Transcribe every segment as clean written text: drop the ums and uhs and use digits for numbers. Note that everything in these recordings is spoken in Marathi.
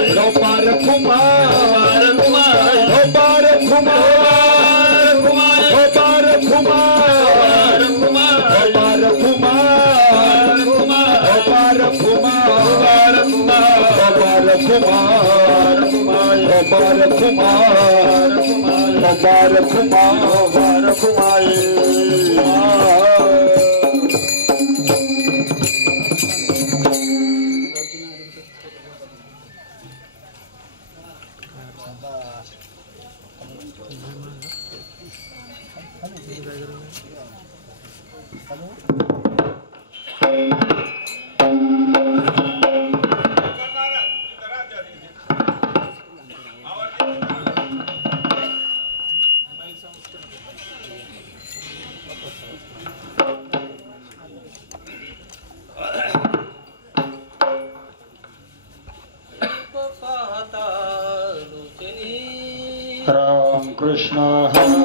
Gopal Kumar, Gopal Kumar, Gopal Kumar, Gopal Kumar, Gopal Kumar, Gopal Kumar, Gopal Kumar, Gopal Kumar. Ram Krishna Hare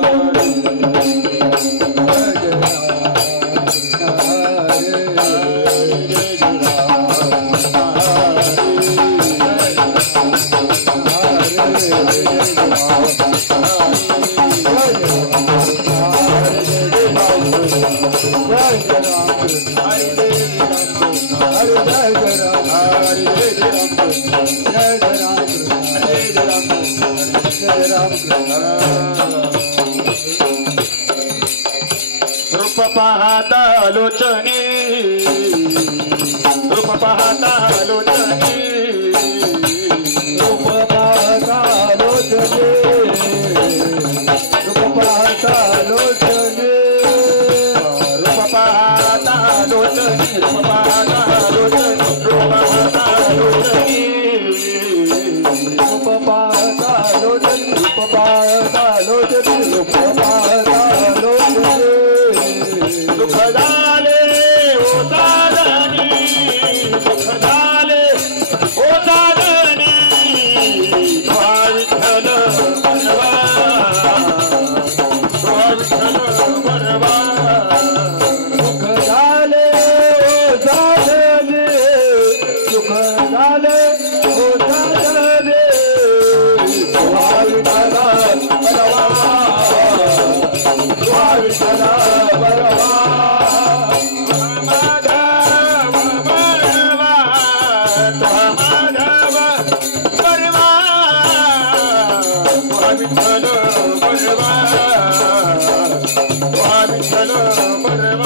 रूप पाहता लोचनी, रूप पाहता लोचनी, रूप पाहता लोचनी, रूप पाहता लोचनी, रूप पाहता लोचनी, रूप पाहता लोचनी, रूप पाहता लोचनी, रूप पाहता लोचनी, रूप पाहता लोचनी, रूप पाहता लोचनी. दुःख झाले ओ साधनी, दुःख झाले ओ साधनी, तुझा विठ्ठल बनवा, तुझा विठ्ठल बनवा. दुःख झाले ओ साधनी, दुःख झाले ओ साधनी, तुझा विठ्ठल बनवा, तुझा विठ्ठल बनवा.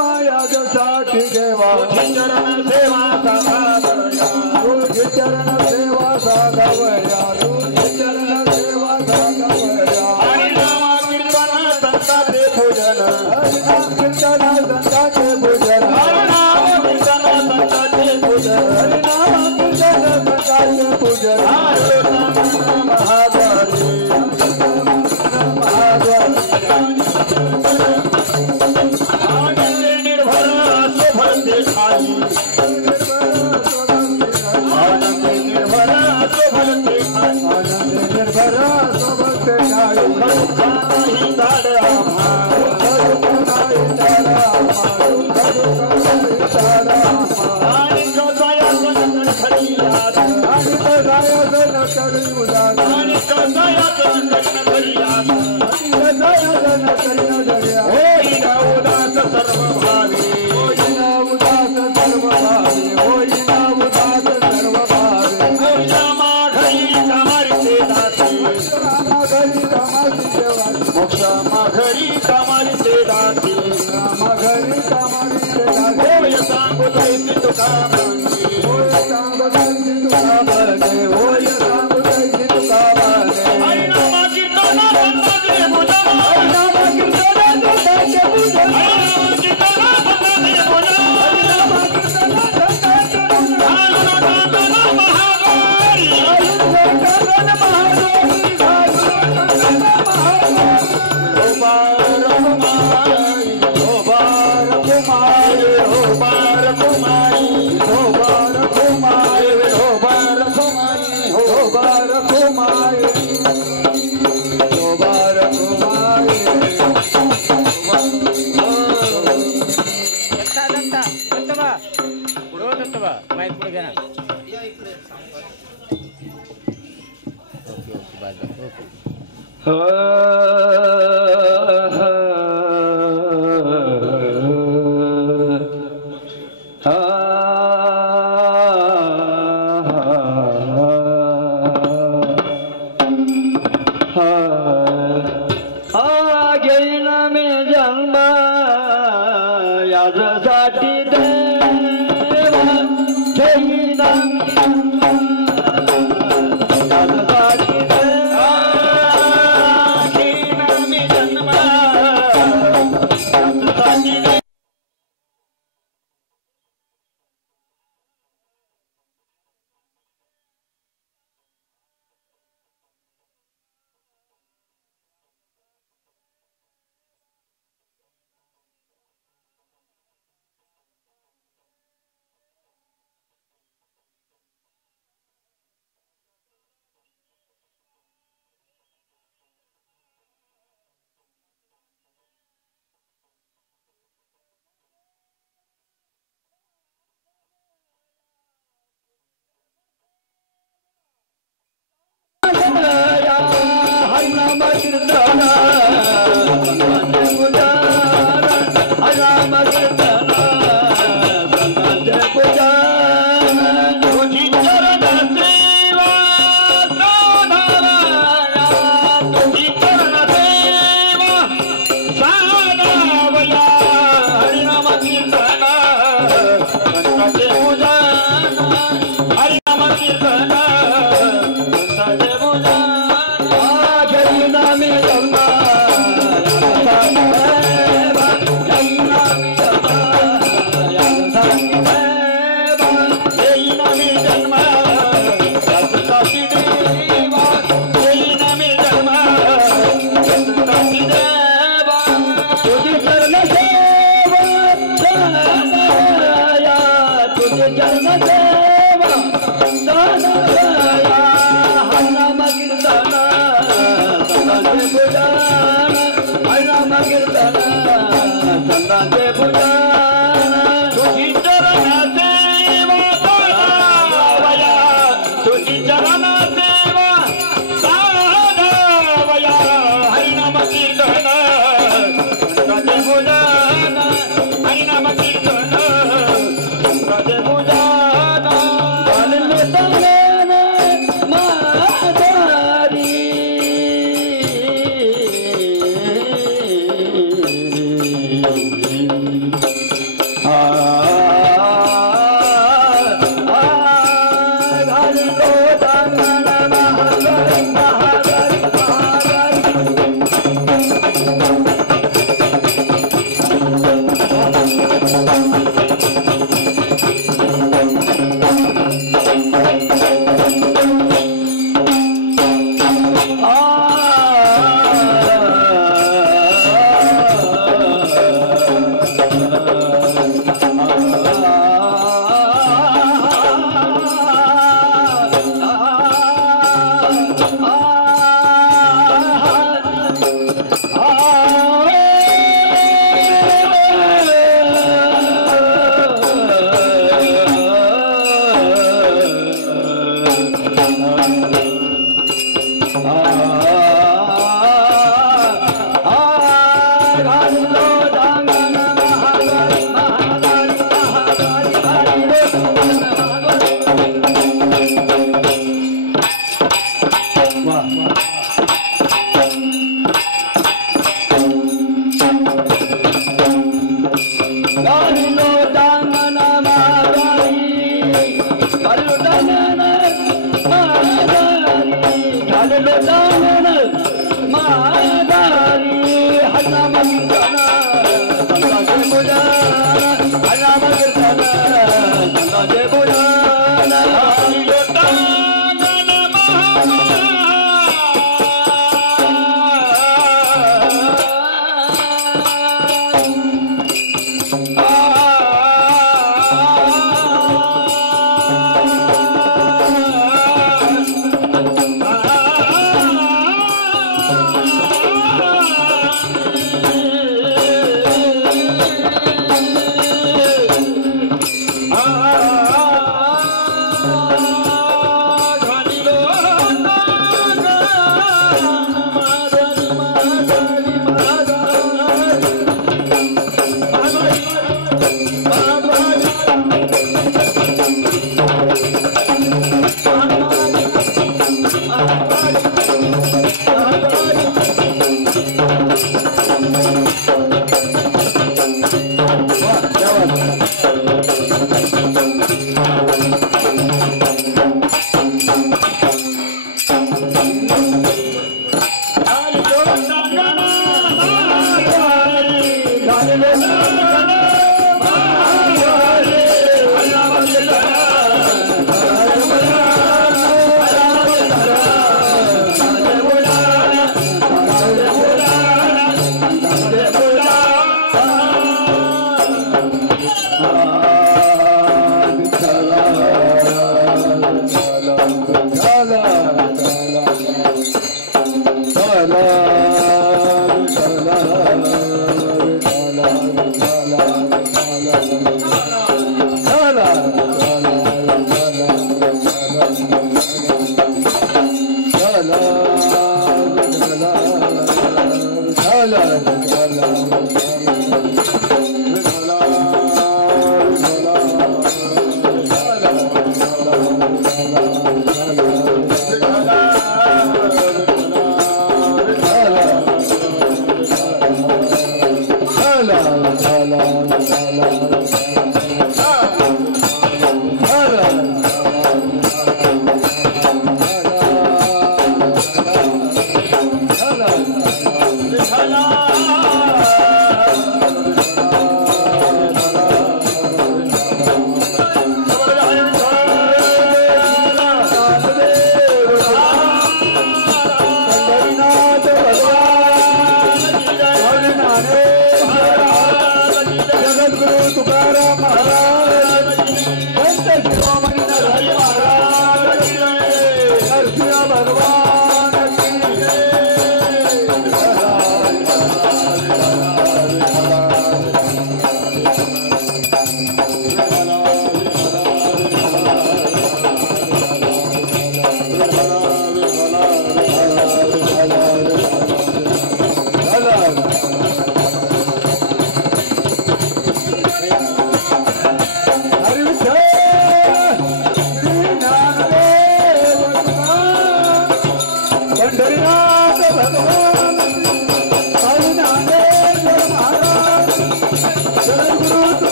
माझ्यासाठी देवा चरण सेवा साधावया तुझी चरण सेवा साधावया तुझी चरण सेवा साधावया हरिनाम कीर्तन संताचे पूजन हरिनाम कीर्तन संताचे पूजन हरिनाम कीर्तन संताचे पूजन हरिनाम कीर्तन संताचे पूजन महाद्वारी आनंद निर्भर शोभते खाली आनंद निर्भर शोभते खाली आनंद निर्भर सोबत नाही दुःखाही दाड आम्हा आणि कसायाचं खडियात आणि कसायाचं नकळी उदास आणि कसायाचं खडियात होईना उदास सर्व भावी होईना उदास सर्व भावी होईना माघरी कामारीचे दासी मोक्ष माघरी कामारीचे दासी होय सांगू दैसी तुका मागे हरिनामा कीर्तन संताचे पूजन हरिनामा कीर्तन संताचे पूजन Hallelujah.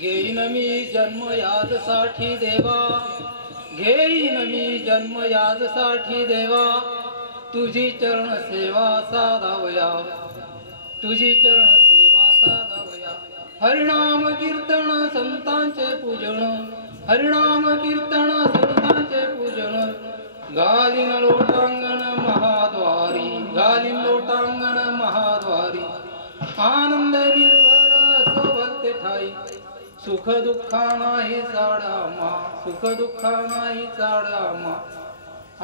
घेईन मी जन्म यादसाठी देवा, घेईन मी जन्म यादसाठी देवा, तुझी चरण सेवा साधावया, तुझी चरण सेवा साधावया. हरिनाम कीर्तन संतांचे पूजन, हरिनाम कीर्तन संतांचे पूजन. घालीन लोटांगण महाद्वारी, घालीन लोटांगण महाद्वारी. आनंद निर्भर सोबत ठाई, सुख दुःखा नाही चाडामा, सुख दुःखा नाही चाडामा.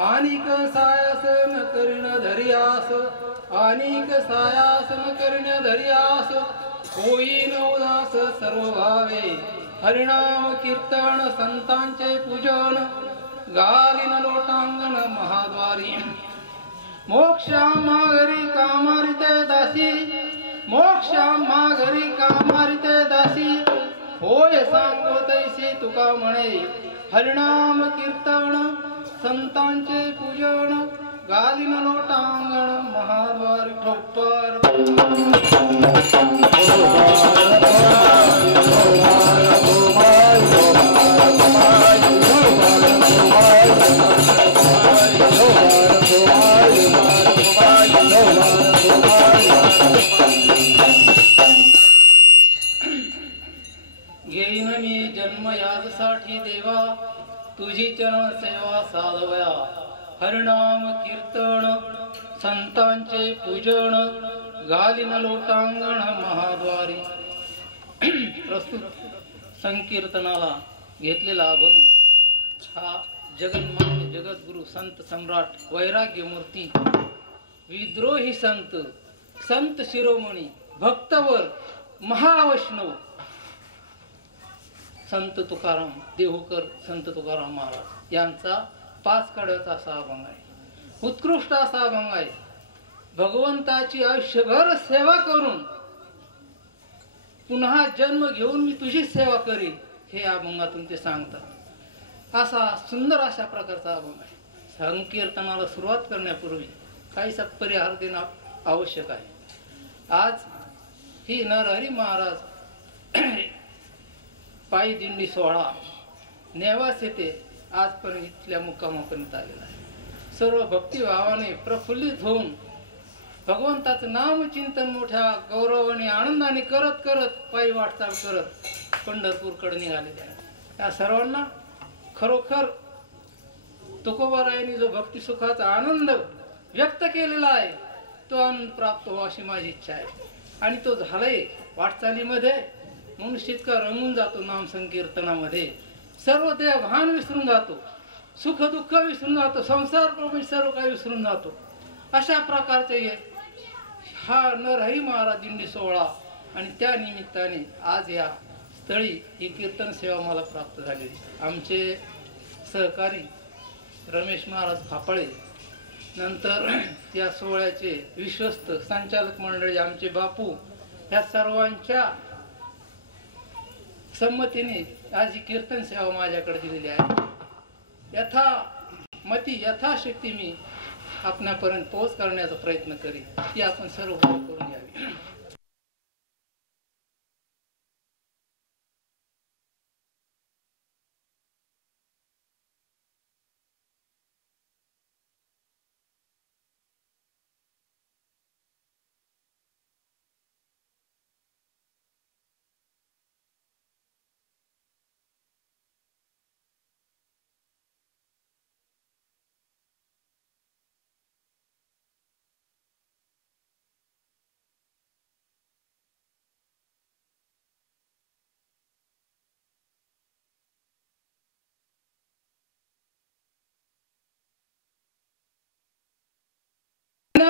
आनिक सायास न करीन धरियास, आनिक सायास न करीन धरियास. होईन उदास सर्व भावे, हरिनाम कीर्तन संतांचे पूजन. घालीन लोटांगण महाद्वारी. मोक्षा माघरी कामारिते दासी, मोक्षा माघरी कामारिते दासी. होय सांगो तैसी तुका म्हणे, हरिनाम कीर्तन संतांचे पूजन. घालीन लोटांगण महाद्वारी. ठोपर घेईन मी जन्म यादसाठी देवा, तुझी चरण सेवा साधवया. हरिनाम कीर्तन संतांचे पूजन. घालीन लोटांगण महाद्वारी. प्रस्तुत संकीर्तनाला घेतलेला अभंग हा जगन्मान्य जगद्गुरु संत सम्राट वैराग्य मूर्ती विद्रोही संत, संत शिरोमणी, भक्तवर, महावैष्णव संत तुकाराम देहूकर, संत तुकाराम महाराज यांचा 5 काड्याचा असा अभंग आहे. उत्कृष्ट असा अभंग आहे. भगवंताची आयुष्यभर सेवा करून पुन्हा जन्म घेऊन मी तुझी सेवा करीन, हे अभंगातून ते सांगतात. असा सुंदर अशा प्रकारचा अभंग आहे. संकीर्तनाला सुरुवात करण्यापूर्वी काहीसा परिहार देणं आवश्यक आहे. आज ही नरहरी महाराज पायी दिंडी सोहळा नेवास येथे आजपर्यंत इथल्या मुक्कामापर्यंत आलेला आहे. सर्व भक्तिभावाने प्रफुल्लित होऊन भगवंताचं नामचिंतन मोठ्या गौरवाने आनंदाने करत करत पायी वाटचाल करत पंढरपूरकडे निघालेले आहेत. या सर्वांना खरोखर तुकोबारायांनी जो भक्तिसुखाचा आनंद व्यक्त केलेला आहे तो आनंद प्राप्त व्हावा अशी माझी इच्छा आहे. आणि तो झालाय वाटचालीमध्ये. मनुष्य इतका रंगून जातो नाम संकीर्तनामध्ये, सर्व देहभान विसरून जातो, सुख दुःख विसरून जातो, संसार प्रपंच सर्व काही विसरून जातो. अशा प्रकारचे हा नरहरी महाराज दिंडी सोहळा आणि त्या निमित्ताने आज या स्थळी ही कीर्तन सेवा मला प्राप्त झालेली. आमचे सहकारी रमेश महाराज फापळे, नंतर या सोहळ्याचे विश्वस्त संचालक मंडळी आमचे बापू, ह्या सर्वांच्या संमतीने आज ही कीर्तन सेवा माझ्याकडे दिलेली आहे. यथाशक्ती मी आपणापर्यंत पोहोच करण्याचा प्रयत्न करीन. ती आपण सर्व करून घ्यावी.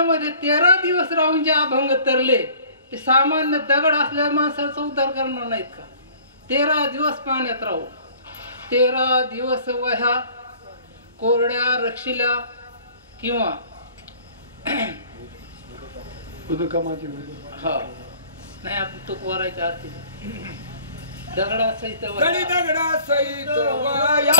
मध्ये 13 दिवस राहून जे अभंग तरले ते सामान्य दगड असलेल्या माणसाचा उद्धार करणार नाहीत का? 13 दिवस पाण्यात राहू, 13 दिवस वह्या कोरड्या रक्षिल्या किंवा हा नाही आपण तुक वरायच्या आरती दगडा सहित दगडा सहित वया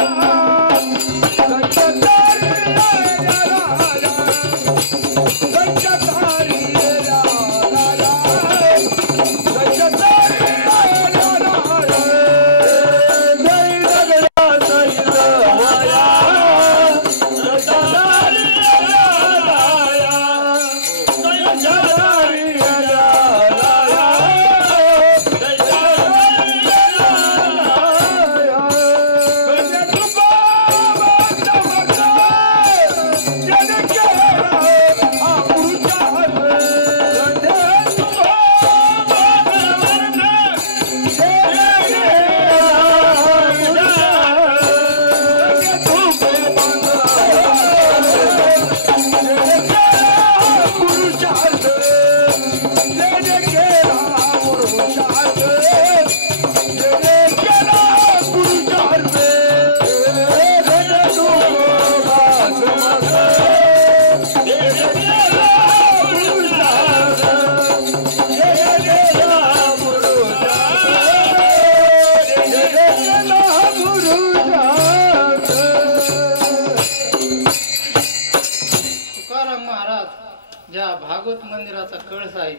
भागवत मंदिराचा कळस आहे,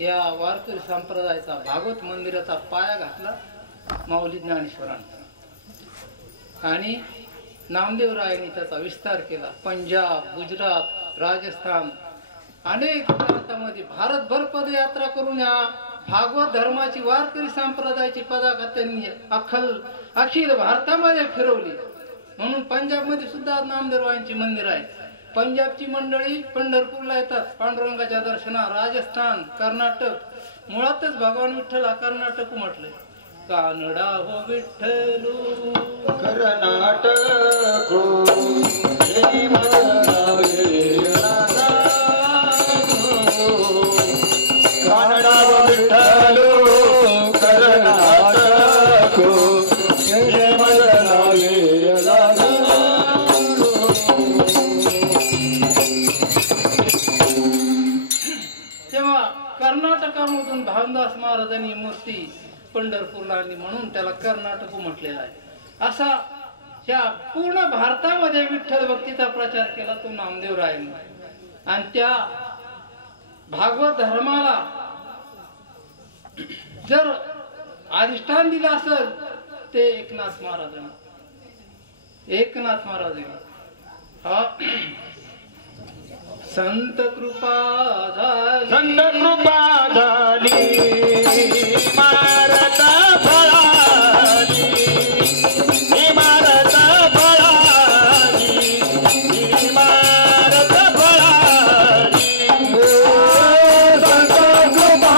या वारकरी संप्रदायाचा भागवत मंदिराचा पाया घातला माऊली ज्ञानेश्वरांनी आणि नामदेवरायांनी त्याचा विस्तार केला. पंजाब, गुजरात, राजस्थान अनेक प्रांतामध्ये भारतभर पदयात्रा करून या भागवत धर्माची वारकरी संप्रदायाची पताका त्यांनी अखिल भारतामध्ये फिरवली. म्हणून पंजाबमध्ये सुद्धा नामदेवरायांची मंदिर आहे. पंजाबची मंडळी पंढरपूरला येतात पांडुरंगाच्या दर्शना. राजस्थान, कर्नाटक, मुळातच भगवान विठ्ठला कर्नाटक म्हटले. कानडा हो विठ्ठलू कर्नाटक कानडा हो विठ्ठलू कर्नाटक तेव्हा कर्नाटकामधून भावदास महाराजांनी मूर्ती पंढरपूरला आणली म्हणून त्याला कर्नाटक म्हटलेला आहे. असा या पूर्ण भारतामध्ये विठ्ठल भक्तीचा प्रचार केला तो नामदेवरायांनी. आणि त्या भागवत धर्माला जर अधिष्ठान दिलं असेल ते एकनाथ महाराजांनी. संत कृपा झाली मारत फळाली इमारत फळाली इमारत फळाली संत कृपा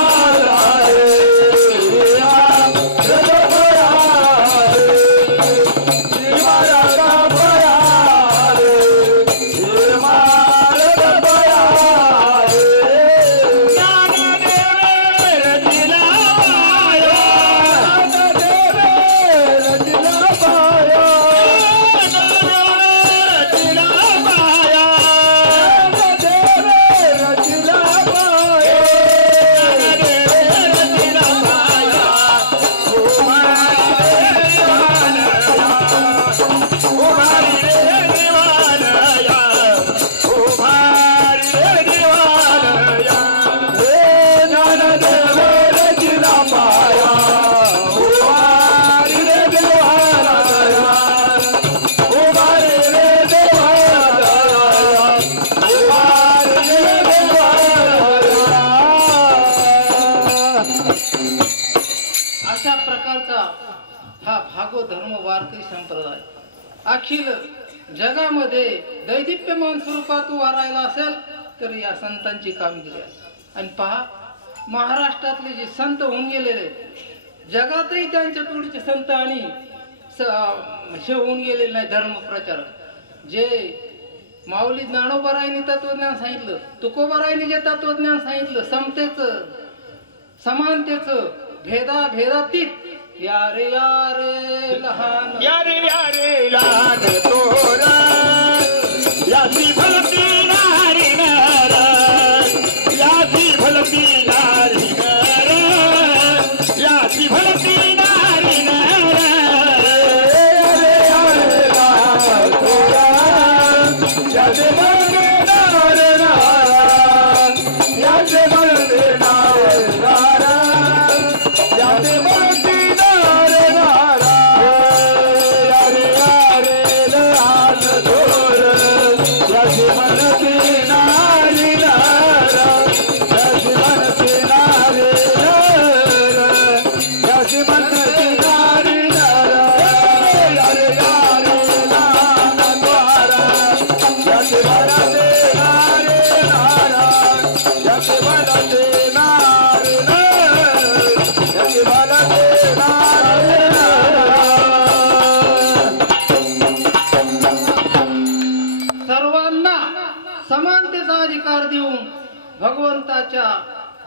अखिल जगामध्ये दैदिप्यमान स्वरूपात उभा राहिला असेल तर या संतांची कामगिरी आहे. आणि पहा महाराष्ट्रातले जे संत होऊन गेलेले जगातही त्यांच्या तोडीचे संत आणि हे होऊन गेलेले नाही धर्म प्रचारक. जे माऊली ज्ञानोबारायांनी तत्वज्ञान सांगितलं, तुकोबारायांनी जे तत्वज्ञान सांगितलं, समतेचं समानतेचं भेदातीत यारे लहान यारे लहान तोरा याची भलती नारी नर याची भलती नारी नर याची भलती नारी नर यारे लहान तोरा याचे भलती नारी नर याचे भलती नारी नर याचे भलती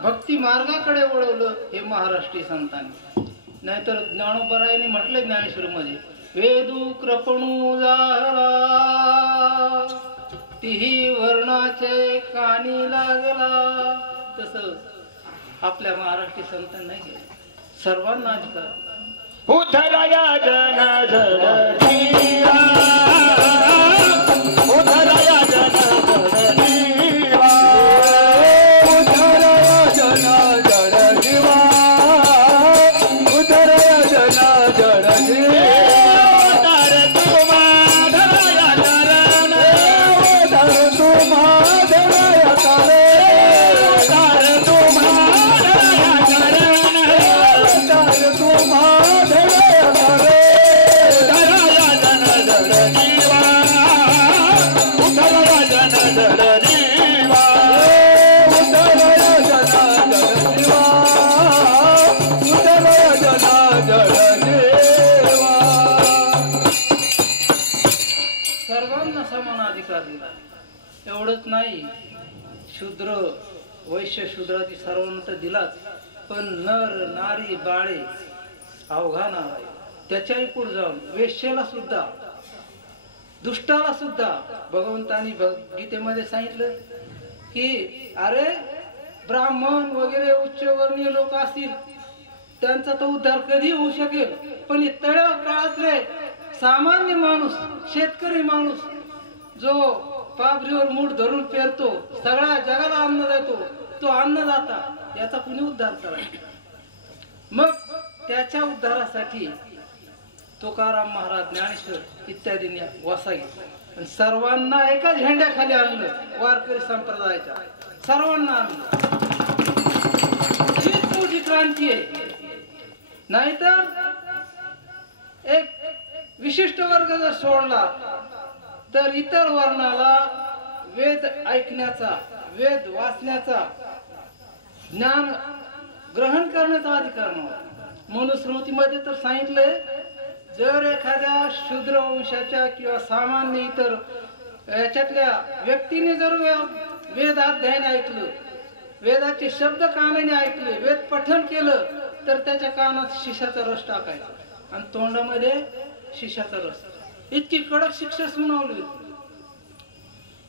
भक्ती मार्गाकडे वळवलं हे महाराष्ट्रीय संतांनी. नाहीतर ज्ञानोबरायांनी म्हटले ज्ञानेश्वरीमध्ये, वेदू कृपणू झाला तिही वर्णाचे कानी लागला. तसं आपल्या महाराष्ट्रीय संतांनी नाही केलं. सर्वांना अधिकार. उधरया जन जडीवा, उधरया जन जडीवा, उधरया जन जडीवा, उधरया जन जडीवा. तर तुमा धरया चरण, तर तुमा धरया चरण, तर तुमा धरया चरण, तर तुमा धरया चरण. उधरया जन जडीवा, उधरया जन जडीवा. उधरया जन जडीवा, उधरया जन जडीवा. सर्वांना समान अधिकार दिला. एवढंच नाही, शूद्र वैश्य शूद्राची सर्वांना तर दिलाच, पण नर नारी बाळे अवघा नाराय त्याच्याही पुढे जाऊन वेश्येला सुद्धा, दुष्टाला सुद्धा भगवंतानी गीतेमध्ये सांगितलं की अरे ब्राह्मण वगैरे उच्चवर्णीय लोक असतील त्यांचा तो उद्धार कधी होऊ शकेल, पण हे तळ्या काळातले सामान्य माणूस, शेतकरी माणूस जो पाबरीवर मूठ धरून पेरतो, सगळ्या जगाला अन्न देतो, तो अन्नदाता, याचा कुणी उद्धार करायचा. मग त्याच्या उद्धारासाठी तुकाराम महाराज, ज्ञानेश्वर इत्यादींनी वसा घेतला आणि सर्वांना एका झेंड्याखाली आणलं. वारकरी संप्रदायाच्या सर्वांना आणलं. हीच मोठी क्रांती आहे. नाहीतर एक विशिष्ट वर्ग जर सोडला तर इतर वर्णाला वेद ऐकण्याचा, वेद वाचण्याचा, ज्ञान ग्रहण करण्याचा अधिकार नव्हता. म्हणून स्मृतीमध्ये तर सांगितलंय, जर एखाद्या शूद्र वंशाच्या किंवा सामान्य इतर याच्यातल्या व्यक्तीने जर वेद अध्ययन ऐकलं, वेदाचे शब्द कानाने ऐकले, वेद पठण केलं, तर त्याच्या कानात शिशाचा रस टाकायचा आणि तोंडामध्ये शिशाचा रस. इतकी कडक शिक्षा सुनावली होती.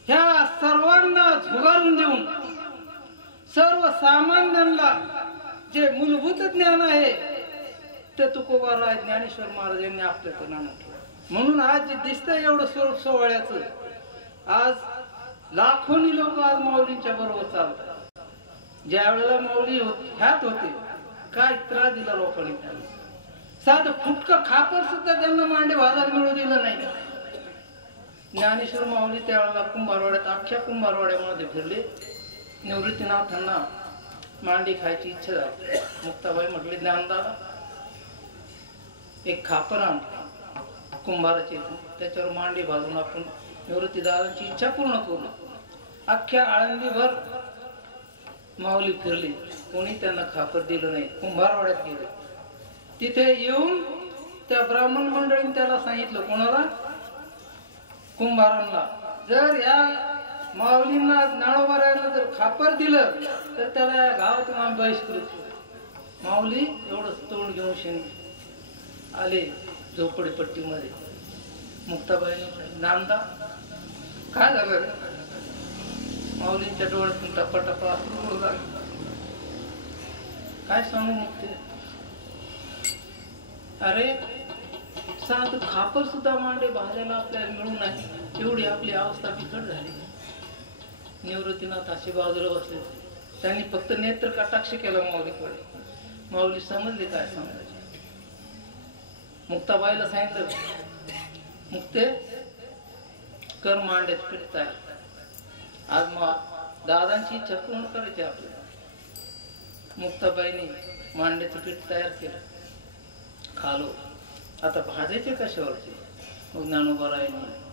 ह्या सर्वांना झुगारून देऊन सर्वसामान्यांना जे मूलभूत ज्ञान आहे ते तुकोबाराय ज्ञानेश्वर महाराज यांनी आपल्याकडे आणलं. म्हणून आज जे दिसतंय एवढं स्वरूप सोहळ्याचं, आज लाखोनी लोक आज माऊलींच्या बरोबर चालतात. ज्या वेळेला माऊली ह्यात होते, काय त्रास दिला लोकांनी त्यांना. साधं फुटकं खापर सुद्धा त्यांना मांडे बाजार मिळू दिलं नाही. ज्ञानेश्वर माऊली त्यावेळेला कुंभारवाड्यात, अख्ख्या कुंभारवाड्यामध्ये फिरले. निवृत्तीनाथांना मांडी खायची इच्छा झाली. मुक्ताबाई म्हटली, ज्ञानदादा एक खापर आण कुंभाराची, त्याच्यावर मांडी भाजून आपण निवृत्तीदादांची इच्छा पूर्ण करू. अख्ख्या आळंदीभर माऊली फिरली, कोणी त्यांना खापर दिलं नाही. कुंभारवाड्यात गेले. तिथे येऊन त्या ब्राह्मण मंडळीने त्याला सांगितलं, कोणाला? कुंभारांना, जर या माऊलींना ज्ञानोबारायांना जर खापर दिलं तर त्याला या गावातून आम्ही बहिष्कृत करू. माऊली एवढं तोंड घेऊन शेण आले झोपडीपट्टीमध्ये. मुक्ताबाईने, नांदा काय झालं रे? माऊलींच्या डोळ्यातून टप्पा अश्रू लागले. काय सांगू मुक्ते, अरे साधं खापर सुद्धा मांडे भाजायला आपल्याला मिळून नाही, एवढी आपली अवस्था बिकट झाली. निवृत्तीनाथ असे बाजूला बसले. त्यांनी फक्त नेत्र कटाक्ष केला माऊलीकडे. माऊली समजले काय सांगायचे. मुक्ताबाईला सांगितलं, मुक्ते कर मांड्यात पीठ तयार. आज मग दादांची इच्छा पूर्ण करायची आपल्याला. मुक्ताबाईने मांड्याचं पीठ तयार केलं. खालो. आता भाजायचे कशावरचे? मग ज्ञानोबारायांनी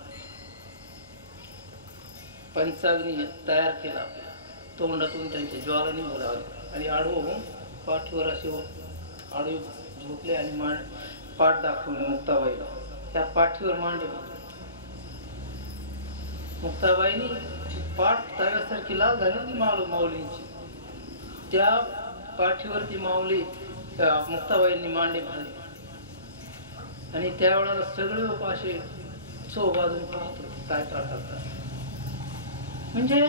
पंचाग्नी तयार केला. तोंडातून त्यांच्या ज्वाला निघू लागले आणि आडवं पाठीवर असे आडवे झोपले आणि पाठ दाखवले मुक्ताबाईला. त्या पाठीवर मांडले. मुक्ताबाईनी पाठ तव्यासारखी लाल झाली होती माऊलींची. त्या पाठीवरती माऊली त्या मुक्ताबाईंनी मांडे घालले आणि त्यावेळेला सगळे लोक असे चोबाजून पाहतो काय करतात. म्हणजे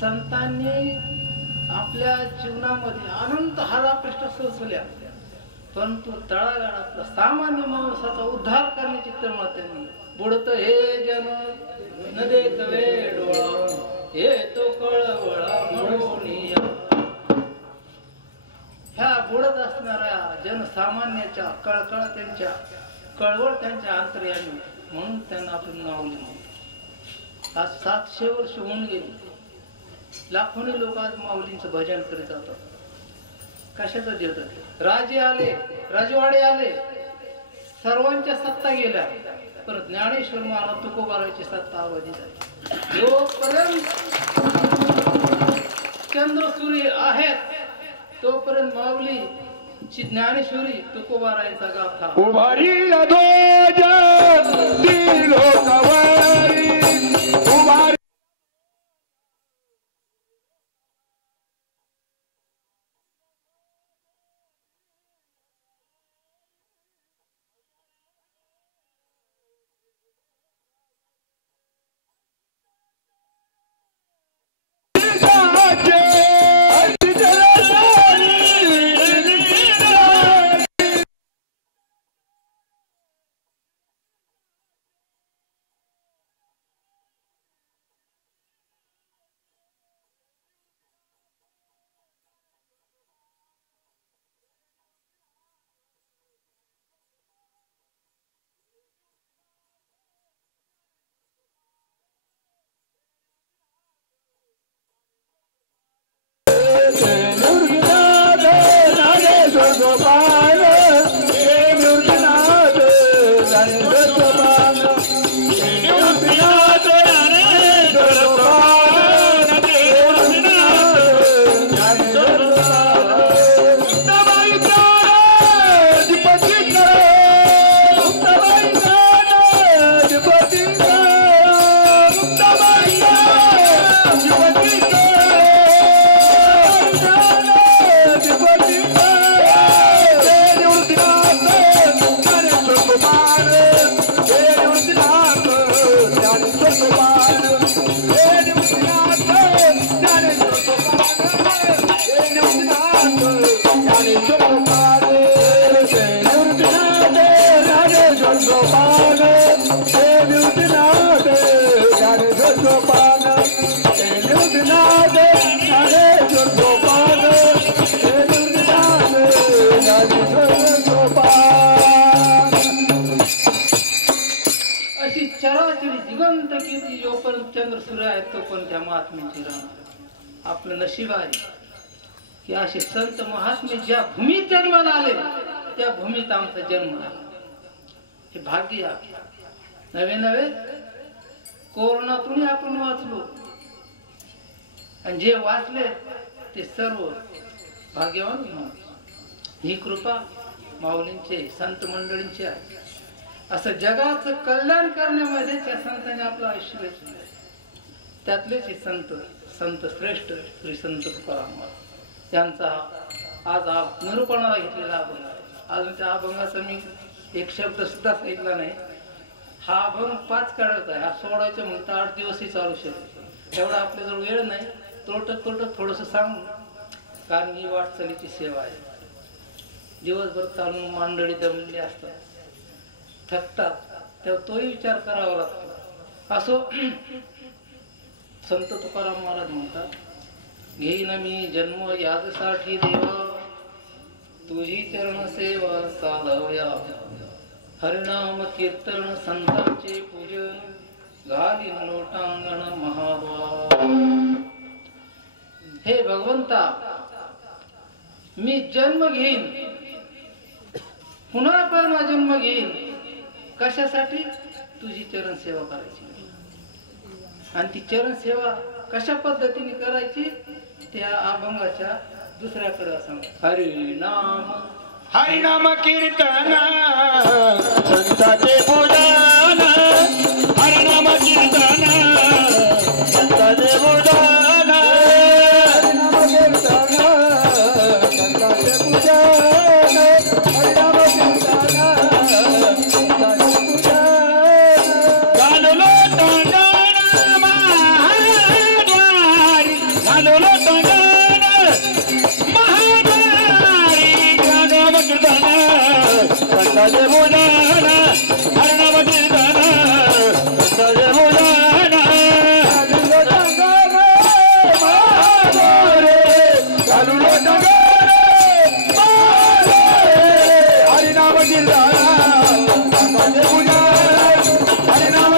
संतांनी आपल्या जीवनामध्ये अनंत हालाकष्ट सोसल्या, परंतु तळागाळातला सामान्य माणसाचा उद्धार करण्याची तळमळ त्यांनी. बुडत हे जन न देत वेडोळा, हे तो कळवळा म्हणूनिया. ह्या बुडत असणाऱ्या जनसामान्याच्या कळकळ त्यांच्या कळवळ त्यांच्या अंतर्यामी, म्हणून त्यांना आपण माऊली म्हणतो. आज 700 वर्ष होऊन गेली, लाखोनी लोक आज माऊलींचं भजन करीत जातात. कशाचं देवत? राजे आले, राजवाडे आले, सर्वांच्या सत्ता गेल्या, परत ज्ञानेश्वर महाराज तुकोबाराची सत्ता अवधी झाली. जोपर्यंत चंद्र सूर्य आहेत तोपर्यंत माऊली ची ज्ञानेश्वरी तुकोबारायांचा गाथा. उभारी ध्वज लोकवारी उभारी चंद्र सूर्य आहेत तो पण त्या महात्म्याची राहणार. आपलं नशीब आहे की असे संत महात्मे ज्या भूमीत जन्माला आले त्या भूमीत आमचा जन्म झाला. हे भाग्य आहे. नवे नवे कोरोनातून आपण वाचलो आणि जे वाचले ते सर्व भाग्यवान माणूस. ही कृपा माऊलींचे संत मंडळींची आहे. असं जगाचं कल्याण करण्यामध्ये त्या संतांनी आपलं आयुष्य वेचलं. त्यातलेच हे संत संत श्रेष्ठ श्री संत तुकाराम महाराज यांचा आज हा निरूपणाला घेतलेला अभंग आहे. अजून त्या अभंगाचा मी एक शब्द सुद्धा सांगितला नाही. हा अभंग 5 काढत आहे. हा सोडायचं म्हणता 8 दिवसही चालू शकतो. एवढा आपल्याजवळ वेळ नाही. तोटत थोडस सांगू, कारण ही वाटचालीची सेवा आहे. दिवसभर चालून मांडळी दमलेली असतात, थकतात, तेव्हा तोही विचार करावा लागतो. असो संत तुकाराम महाराज म्हणतात, घेईन मी जन्म यादसाठी देवा, तुझी चरण सेवा साधवया, हरिनाम कीर्तन संतांचे पूजन, घालीन लोटांगण महाद्वार. हे भगवंता, मी जन्म घेईन, पुन्हा पण जन्म घेईन. कशासाठी? तुझी चरण सेवा करायची. आणि ती चरण सेवा कशा पद्धतीने करायची त्या अभंगाच्या दुसऱ्याकडे सांग. हरिनाम कीर्तन संतांचे पूजन, हरिनाम कीर्तन संतांचे पूजन, हरिनाम कीर्तन संताचे पूजन हरिनाम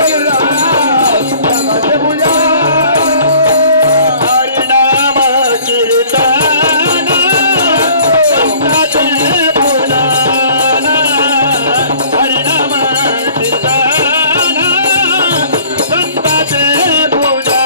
कीर्तन संताचे पूजन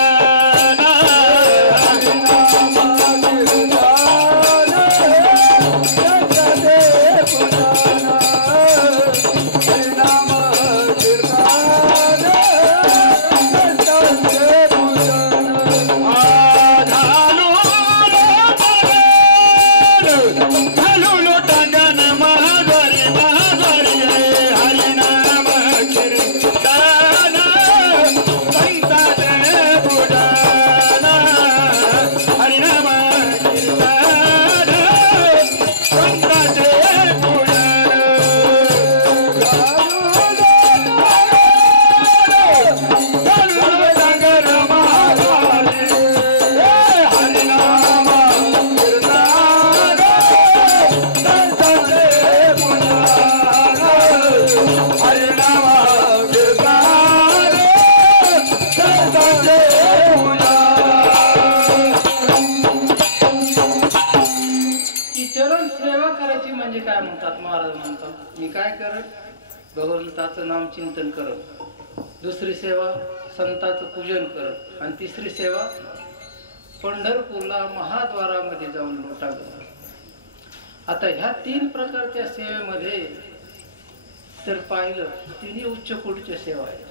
भगवंताचं नाम चिंतन करत, दुसरी सेवा संतांचं पूजन करत आणि तिसरी सेवा पंढरपूरला महाद्वारामध्ये जाऊन लोटा करत. आता ह्या 3 प्रकारच्या सेवेमध्ये तर पाहिलं तिन्ही उच्च कोटीच्या सेवा आहेत.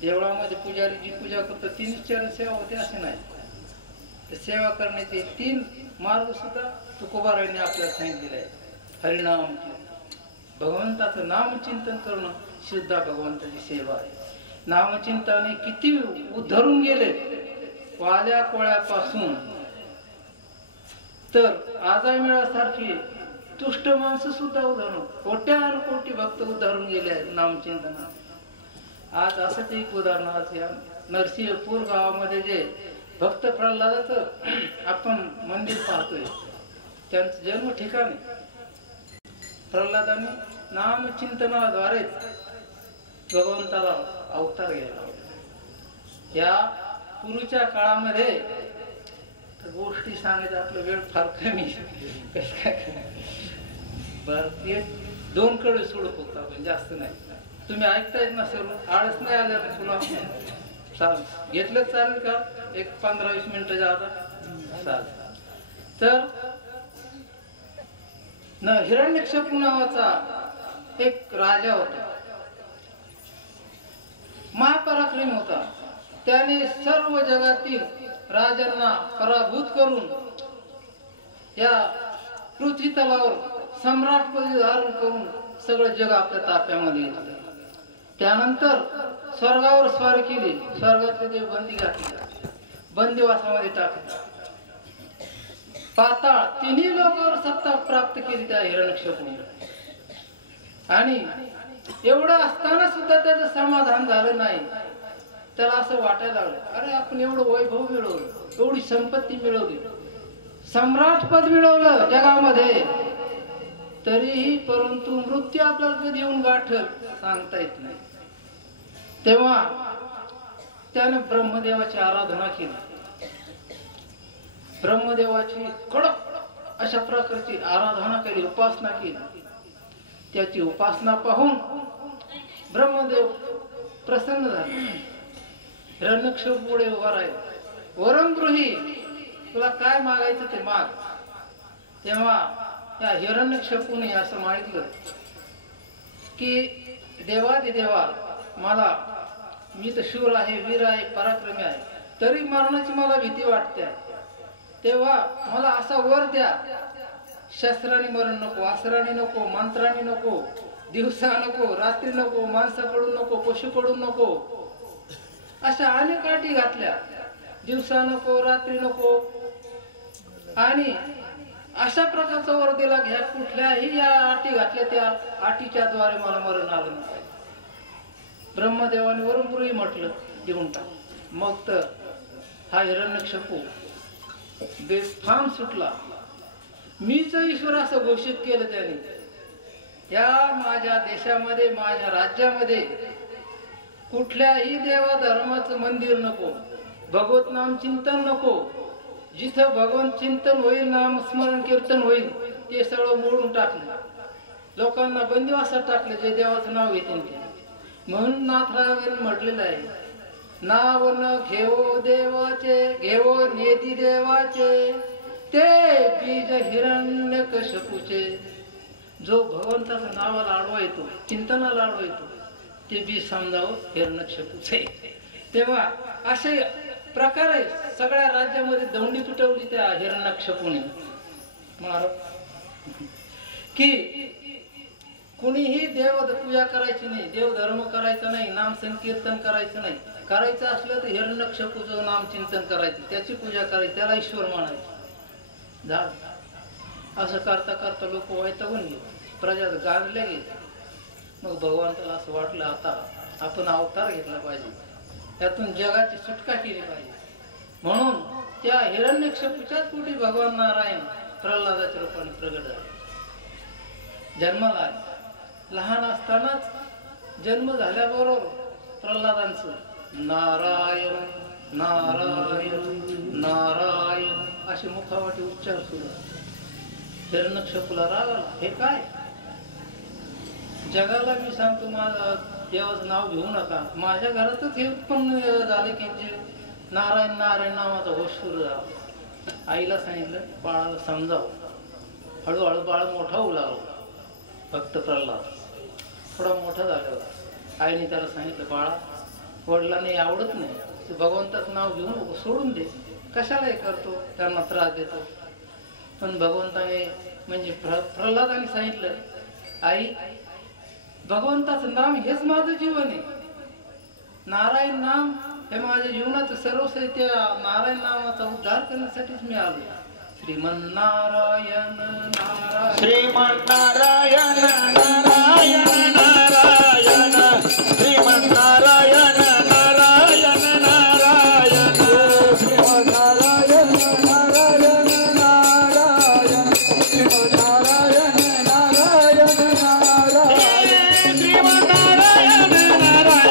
देवळामध्ये पुजारी जी पूजा करतो तिन्ही चरण सेवा होते असे नाही. सेवा करण्याचे 3 मार्ग सुद्धा तुकोबारायांनी आपल्याला सांगितलेले आहेत. हरिनाम, भगवंताचं नामचिंतन करणं सुद्धा भगवंताची सेवा आहे. नामचिंतनाने किती उद्धरून गेले वाल्या कोळ्यापासून, तर आजामिळासारखी तुष्ट माणसं सुद्धा उद्धरून, कोट्यान कोटी भक्त उद्धरून गेले आहेत नामचिंतनात. आज असंच एक उदाहरण, आज या नरसिंहपूर गावामध्ये जे भक्त प्रल्हादाचं आपण मंदिर पाहतोय, त्यांचं जन्म ठिकाणी प्रल्हादाने नामचिंतनाद्वारे भगवंताला अवतार घ्यायला. या पूर्वीच्या काळामध्ये गोष्टी सांगायचं आपलं वेळ फार कमी, भारतीय 2 कडे सोडत होता पण जास्त नाही. तुम्ही ऐकतायत ना सर्व, आळस नाही आल्या तुला चालेल, घेतलं चालेल का? एक 15-20 मिनिटं जाता चालेल. तर हिरण्यकश्यपू नावाचा एक राजा होता, महापराक्रमी होता. त्याने सर्व जगातील राजांना पराभूत करून या पृथ्वी तलावर सम्राटपदी धारण करून सगळं जग आपल्या ताप्यामध्ये घेतलं. त्यानंतर स्वर्गावर स्वारी केली, स्वर्गातले देव बंदी घातले, बंदिवासामध्ये टाकले. पाताळ तिन्ही लोकांवर सत्ता प्राप्त केली त्या हिरण्यकश्यपूने. आणि एवढं असताना सुद्धा त्याचं समाधान झालं नाही. त्याला असं वाटायला लागलं, अरे आपण एवढं वैभव मिळवलं, एवढी संपत्ती मिळवली, सम्राट पद मिळवलं जगामध्ये, तरीही परंतु मृत्यू आपल्याला कधी येऊन गाठल सांगता येत नाही. तेव्हा त्याने ब्रह्मदेवाची आराधना केली. ब्रह्मदेवाची कडक अशा प्रकारची आराधना केली, उपासना केली. त्याची उपासना पाहून ब्रह्मदेव प्रसन्न झाले. हिरण्यकश्यपू पुढे उभा राहील, वरम गृही, तुला काय मागायचं ते माग. तेव्हा त्या हिरण्यकश्यपूने असं मागितलं की देवा मला, मी तर शूर आहे, वीर आहे, पराक्रमी आहे, तरी मरणाची मला भीती वाटते. तेव्हा मला असा वर द्या, शस्त्राने मरण नको, अस्त्राने नको, मंत्राने नको, दिवसा नको, रात्री नको, माणसाकडून नको, पशुकडून नको. अशा अनेक अटी घातल्या, दिवसा नको, रात्री नको. आणि अशा प्रकारचा वर दिला घ्या, कुठल्याही या अटी घातल्या त्या अटीच्या द्वारे मला मरण आलं नाही. ब्रह्मदेवाने वरून पूर्वी म्हटलं देऊन टाक. मग तर हा हिरण्यकशिपू बेफाम सुटला. मीच ईश्वर असं घोषित केलं त्याने. या माझ्या देशामध्ये, माझ्या राज्यामध्ये कुठल्याही देवा धर्माचं मंदिर नको, भगवत नाम चिंतन नको. जिथं भगवंत चिंतन होईल, नाम स्मरण कीर्तन होईल, ते सगळं मोडून टाकलं. लोकांना बंदिवासात टाकलं जे देवाचं नाव घेते ते. म्हणून नाथरावांनी म्हटलेलं आहे, नाव न घेवो देवाचे, घेवो नेदी देवाचे, ते बीज हिरण्यकशिपूचे. जो भगवंताचं नावाला आडवा येतो, चिंतनाला आडवा येतो, ते बीज समजावं हिरण्यकशिपूचे. तेव्हा असे प्रकारे सगळ्या राज्यामध्ये दौंडी पिटवली त्या हिरण्यकशिपूने की कुणीही देव पूजा करायची नाही, देव धर्म करायचा नाही, नाम संकीर्तन करायचं नाही. करायचं असलं तर हिरण्यकशिपूचं नाम चिंतन करायचं, त्याची पूजा करायची, त्याला ईश्वर मानायचं. झालं. असं करता करता लोक वैतागून गेले, प्रजा गाजले गेले. मग भगवंताला असं वाटलं आता आपण अवतार घेतला पाहिजे, त्यातून जगाची सुटका केली पाहिजे. म्हणून त्या हिरण्यकशिपूच्याच पोटी भगवान नारायण प्रल्हादाच्या रूपाने प्रगट झाले, जन्माला आले. लहान असतानाच जन्म झाल्याबरोबर प्रल्हादांचं नारायण नारायण नारायण असे मुखावाटे उच्चार सुरू. हिरण्यकशिपूला राग आला, हे काय? जगाला मी सांगतो माझं देवाचं नाव घेऊ नका. माझ्या घरातच हे उत्पन्न झाले की जे नारायण नारायण नावाचा होश सुरू झाला. आईला सांगितलं बाळाला समजाव. हळूहळू बाळ मोठा होऊ लागला. भक्त प्रल्हाद थोडा मोठा झाल्यावर आईने त्याला सांगितलं, बाळा वडिलांना आवडत नाही, तू भगवंताचं नाव घेऊन नको, सोडून दे. कशाला हे करतो, त्यांना त्रास देतो. पण भगवंताने म्हणजे प्रल्हादाने सांगितलं, आई भगवंताचं नाम हेच माझं जीवन आहे. नारायण नाम हे माझ्या जीवनाचं सर्वस्व आहे. त्या नारायण नामाचा उद्धार करण्यासाठीच मी आलो. श्रीमन्नारायण नारायण श्रीमन्नारायण नारायण नारायण श्रीमन्नारायण नारायण नारायण श्रीमन्नारायण नारायण नारायण श्रीमन्नारायण नारायण नारायण श्रीमन्नारायण नारायण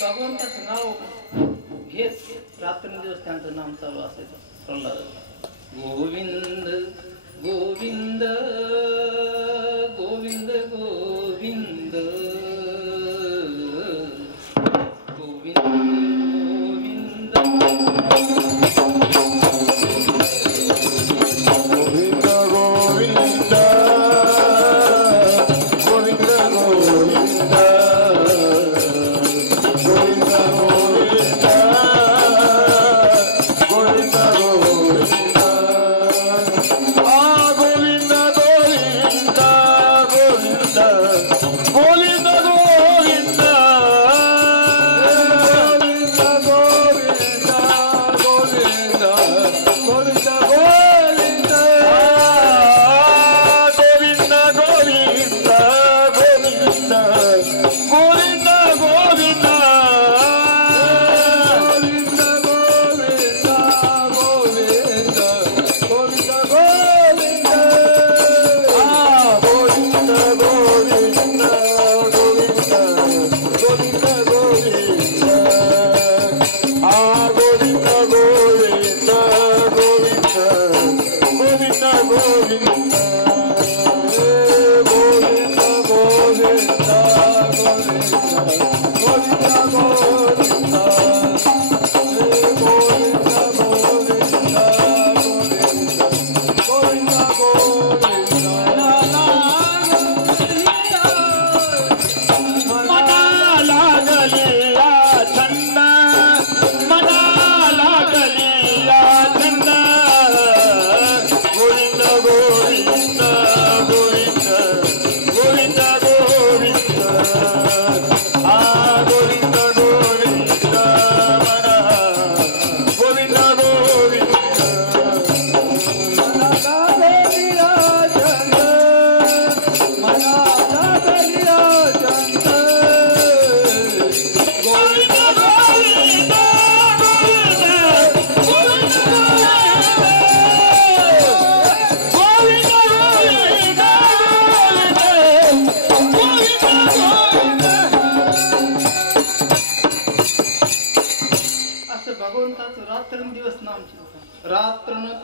भगवंताचं नाव घेत रात्रंदिवस त्यांचं नाम चालू असायचं. प्रल्हाद गोविंद गोविंद गोविंद गोविंद गोविंद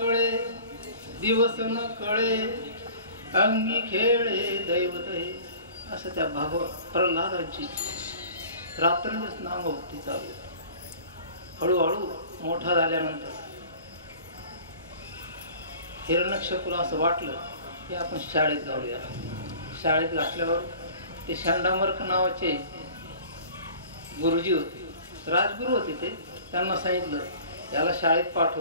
कळे दिवस न कळे अंगी खेळे दैवत हे असं त्या भागवत प्रल्हादांची रात्रंदिवस नामभक्ती चालू. हळूहळू मोठा झाल्यानंतर हिरण्यकशिपूला असं वाटलं की आपण शाळेत घालूया. शाळेत घातल्यावर ते शांडामर्क नावाचे गुरुजी होते, राजगुरू होते ते. त्यांना सांगितलं याला शाळेत पाठव,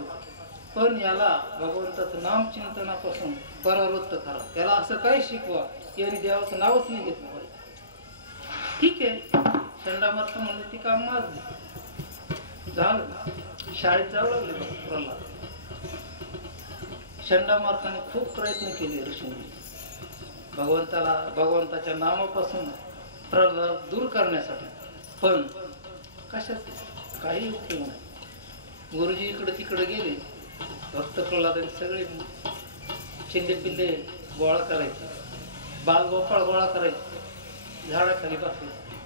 पण याला भगवंताचं नामचिंतनापासून परावृत्त करा. त्याला असं काय शिकवा यांनी देवाचं नावच नाही घेतलं पाहिजे. ठीक आहे, शांडामर्क म्हणले ती काम माझं झालं. शाळेत जावं लागले प्रल्हाद. शांडामार्काने खूप प्रयत्न केले ऋषींनी भगवंताच्या नामापासून प्रल्हाद दूर करण्यासाठी, पण कशात काही उपयोग नाही. गुरुजी इकडे तिकडे गेले. भक्त प्रल्हादांनी सगळे चिल्ले पिल्ले गोळा करायचे, बालगोपाळ गोळा करायचे, झाडाखाली बसायचे,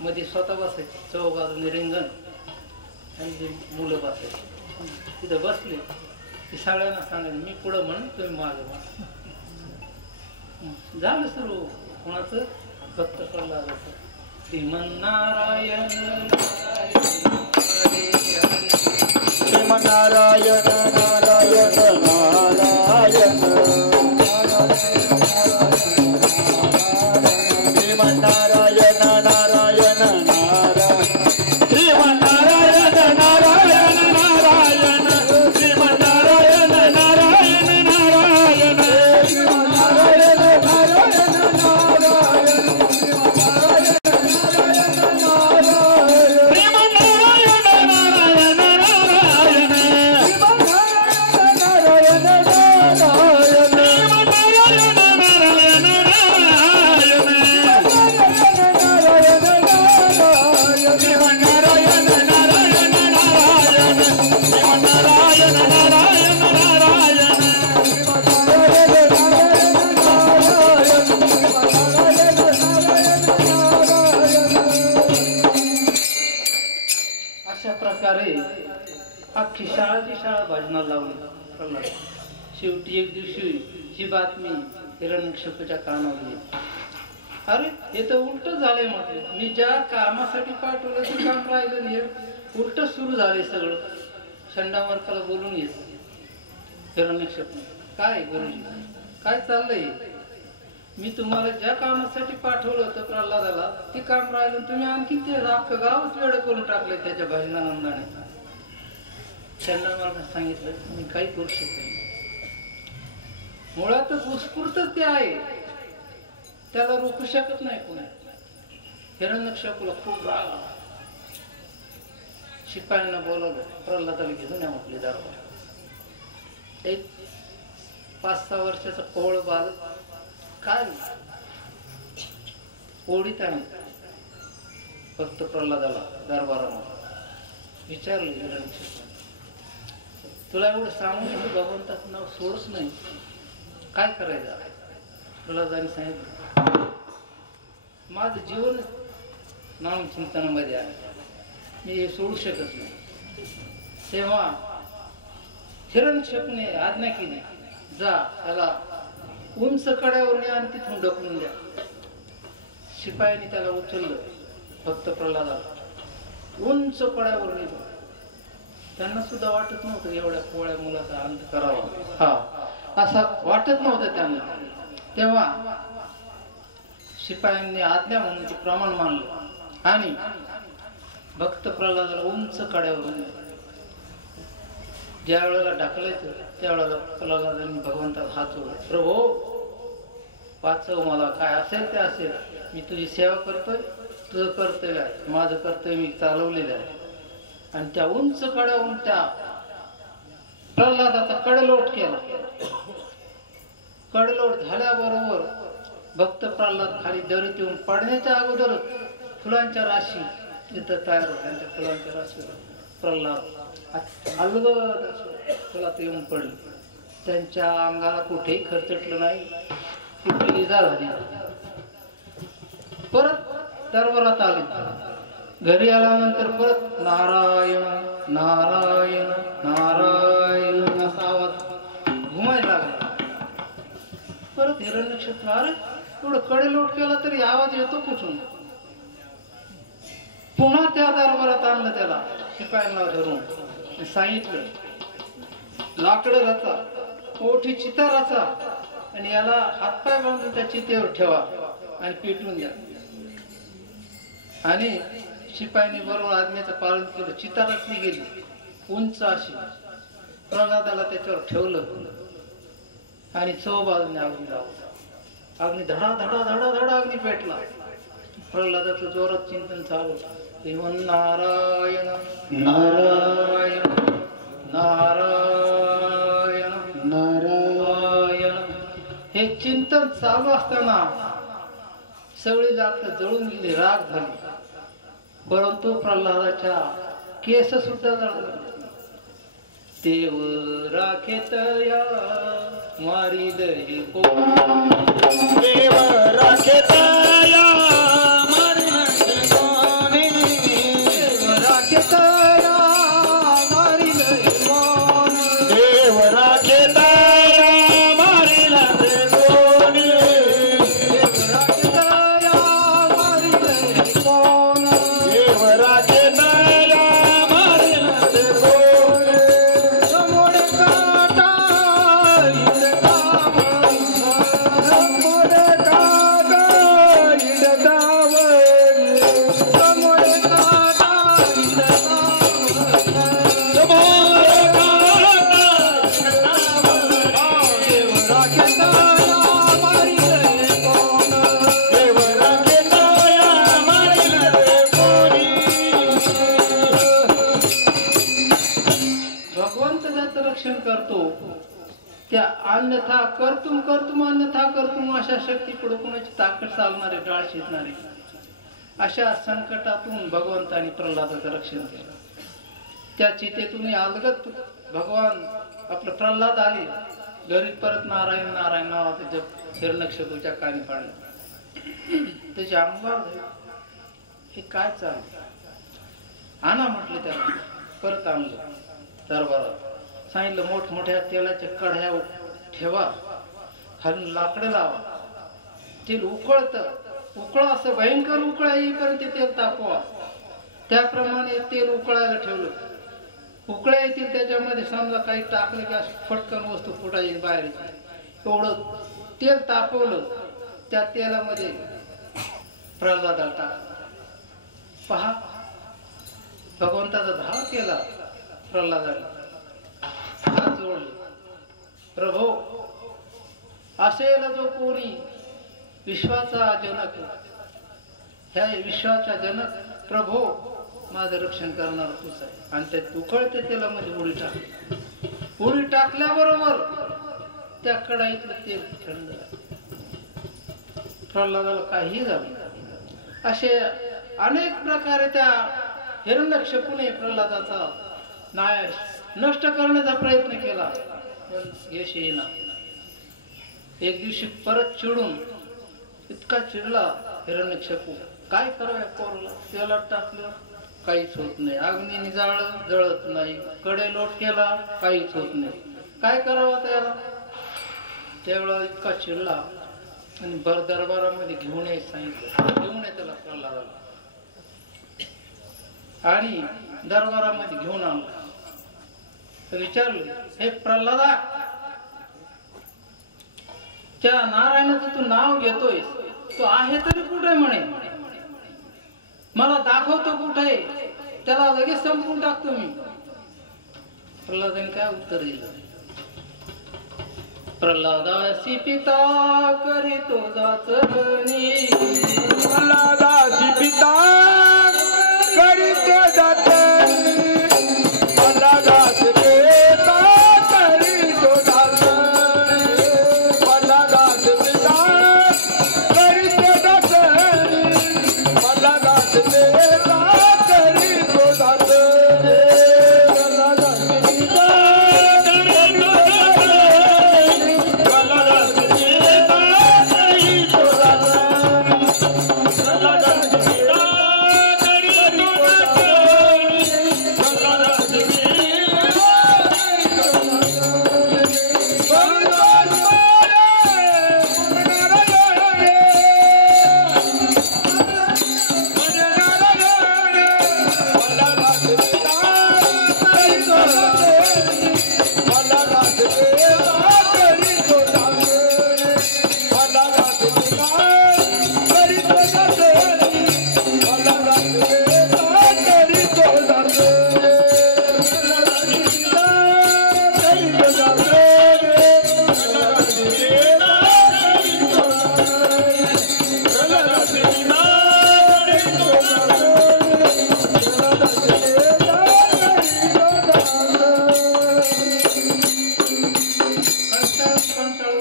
मध्ये स्वतः बसायचे, चौघाजून रिंगण आणि जे मुलं बसायचे. तिथं बसले की सगळ्यांना सांगायचं मी पुढं म्हणून तुम्ही मागे म्हणा. झालं सुरू कोणाचं? भक्त प्रल्हादाचं. श्रीमन्नारायण श्रीमन्नारायण नारायण नारायण श्रीमन्नारायण नारायण नारायण श्रीमन्नारायण नारायण नारायण श्रीमन्नारायण नारायण नारायण श्रीमन्नारायण नारायण अख्खी शाळाची शाळा भजनाला लावली. शेवटी एक दिवशी ही बातमी हिरण्यकशिपूच्या कानावर गेली. अरे हे तर उलट झालंय म्हटलं. मी ज्या कामासाठी पाठवलं ते काम राहिलं नाही, उलट सुरू झालंय सगळं. शांडामार्काला बोलून घेतलं हिरण्यकशिपू. काय गुरुजी काय चाललंय? मी तुम्हाला ज्या कामासाठी पाठवलं होतं प्रल्हादाला ते काम राहिलं, तुम्ही आणखी ते अख्खं गावच वेळ करून टाकलंय त्याच्या भजनानंदाने. शांडामार्काने सांगितलं मी काही करू शकत नाही. मुळातच उत्स्फूर्तच ते आहे, त्याला रोखू शकत नाही कोणी. हिरण्यकशिपूला खूप राग आला. शिपायांना बोलावलं, प्रल्हादाला घेऊन या म्हटले दरबार. एक 5-6 वर्षाचा कोवळ बालक काय ओढीत आहे फक्त प्रल्हादाला दरबारामध्ये. विचारलं हिरण्यकशिपूने, तुला एवढं सांगून भगवंताचं नाव सोडच नाही, काय करायचं? प्रल्हादाने सांगितलं माझं जीवन नामचिंतनामध्ये आहे, मी हे सोडू शकत नाही. तेव्हा हिरण्यकशिपूने आज्ञा केली, जा त्याला उंच कड्यावर आणि तिथून ढकलून द्या. शिपायांनी त्याला उचललं, फक्त प्रल्हादाला उंच कड्यावर नेलं. त्यांना सुद्धा वाटत नव्हतं एवढ्या पोळ्या मुलाचा अंत करावा, हा असं वाटत नव्हतं त्यांना. तेव्हा शिपायांनी आज्ञा म्हणून ते प्रमाण मानलं आणि भक्त प्रल्हादाला उंच कड्यावर नेलं. ज्या वेळेला ढकलायचं त्यावेळेला प्रल्हादांनी भगवंताला हात जोडला, प्रभो वाचव मला, काय असेल ते असेल, मी तुझी सेवा करतोय, तुझं कर्तव्य आहे, माझं कर्तव्य मी चालवलेलं आहे. आणि त्या उंच कड्यावरून त्या प्रल्हादाचा कडलोट केला. कडलोट झाल्याबरोबर भक्त प्रल्हाद खाली दरीत येऊन पडण्याच्या अगोदर फुलांच्या राशी तिथं तयार होत्या. फुलांच्या राशीवर प्रल्हाद अलगद फुलात येऊन पडले. त्यांच्या अंगाला कुठेही खरचटलं नाही, कुठे इजा झाली. परत दरबारात आले. घरी आल्यानंतर परत नारायण नारायण नारायण असा आवाज लागला. परत हिरण्यकशिपू, अरे थोडं कडेलोट केला तरी आवाज येतो कुठून? पुन्हा त्या दरबारात आणलं त्याला, शिपायांना धरून सांगितलं, लाकडं रचा, मोठी चिता रचा आणि याला हातपाय बांधून त्या चितेवर ठेवा आणि पेटवून द्या. आणि शिपायांनी बरोबर आज्ञेचं पालन केलं. चिता रचली गेली उंच अशी. प्रल्हादाला त्याच्यावर ठेवलं आणि चौबाजूने अग्नी लावला. अग्नी धडा धडा धडा धडा अग्नी पेटला. प्रल्हादाचं जोरात चिंतन चालू. नारायण नारायण नारायण नारायण हे चिंतन चालू असताना सगळी जात जळून गेली, राग झाली. परंतु प्रल्हादाच्या केस सुद्धा जळले. देव राखेतया मारिल हे कोण, देव राखेतया मारिल हे कोणी, देव राखेतया मारिल हे कोण, देव राखेतया मारिल हे कोणी, देव राखेतया मारिल हे कोण, देव राखेतया मारिल हे कोणी. समोर काटा भगवंत ज्याचं रक्षण करतो त्या अन्यथा कर्तुम कर्तुम अन्यथा कर्तुम अशा शक्ती पुढे कोणाची ताकद चालणारे, डाळ शिजणारे, अशा संकटातून भगवंतानी प्रल्हादाचं रक्षण केलं. त्या चितेतून अलगत भगवान आपलं प्रल्हाद आले. घरी परत नारायण नारायण नावाचं जप हिरण्यकशिपूच्या कानी पाडलं. त्याचे अंगावर हे काय चाललं? आणा म्हटले त्याला. परत आणलं दरबारात. सांगितलं मोठमोठ्या तेलाच्या कढ्या ठेवा, खालून लाकडं लावा, तेल उकळतं, उकळा असं भयंकर उकळा येईपर्यंत तेल तापवा. त्याप्रमाणे तेल उकळायला ठेवलं. उकळ्या येतील त्याच्यामध्ये समजा काही टाकलं की असं फटकन वस्तू फुटायची बाहेर येते. एवढं तेल तापवलं. त्या तेलामध्ये प्रल्हादाला टाकलं. पहा भगवंताचा धाव केला प्रल्हादाला. हात जोडले, प्रभो असेल जो कोणी विश्वाचा जनक, ह्या विश्वाचा जनक प्रभो माझं रक्षण करणार तूच आहे. आणि त्या उकळते तेलामध्ये उडी टाकली. उडी टाकल्याबरोबर त्या कढाईतलं तेल थंड झालं. प्रल्हादाला काही झालं. असे अनेक प्रकारे त्या हिरण्यकशिपूने प्रल्हादाचा नाश नष्ट करण्याचा प्रयत्न केला, पण यश येईना. एक दिवशी परत चिडून इतका चिडला हिरण्यकशिपू. काय करावं पोरला? तेलात टाकलं काहीच होत नाही. अग्नीने जाळलं जळत नाही. कडे लोट केला काहीच होत नाही. काय करावं त्याला? त्यावेळेला इतका चिडला आणि भर दरबारामध्ये घेऊन यायचं सांगितलं. घेऊन ये त्याला प्रल्हादाला. आणि दरबारामध्ये घेऊन आणलं. विचारलं, हे प्रल्हादा, त्या नारायणाचं तू नाव घेतोय, तो आहे तरी कुठे म्हणे? मला दाखवतो कुठे? त्याला लगेच संपून टाकतो मी. प्रल्हादाने काय उत्तर दिलं? प्रल्हादासी पिता करीतो जाचरणी, प्रल्हादासी पिता करीतो जाचरणी, प्रल्हादासी पिता करीतो जाचरणी, प्रल्हादासी पिता करीतो जाचरणी, प्रल्हादासी पिता करीतो जाचरणी, प्रल्हादासी पिता प्रल्हाद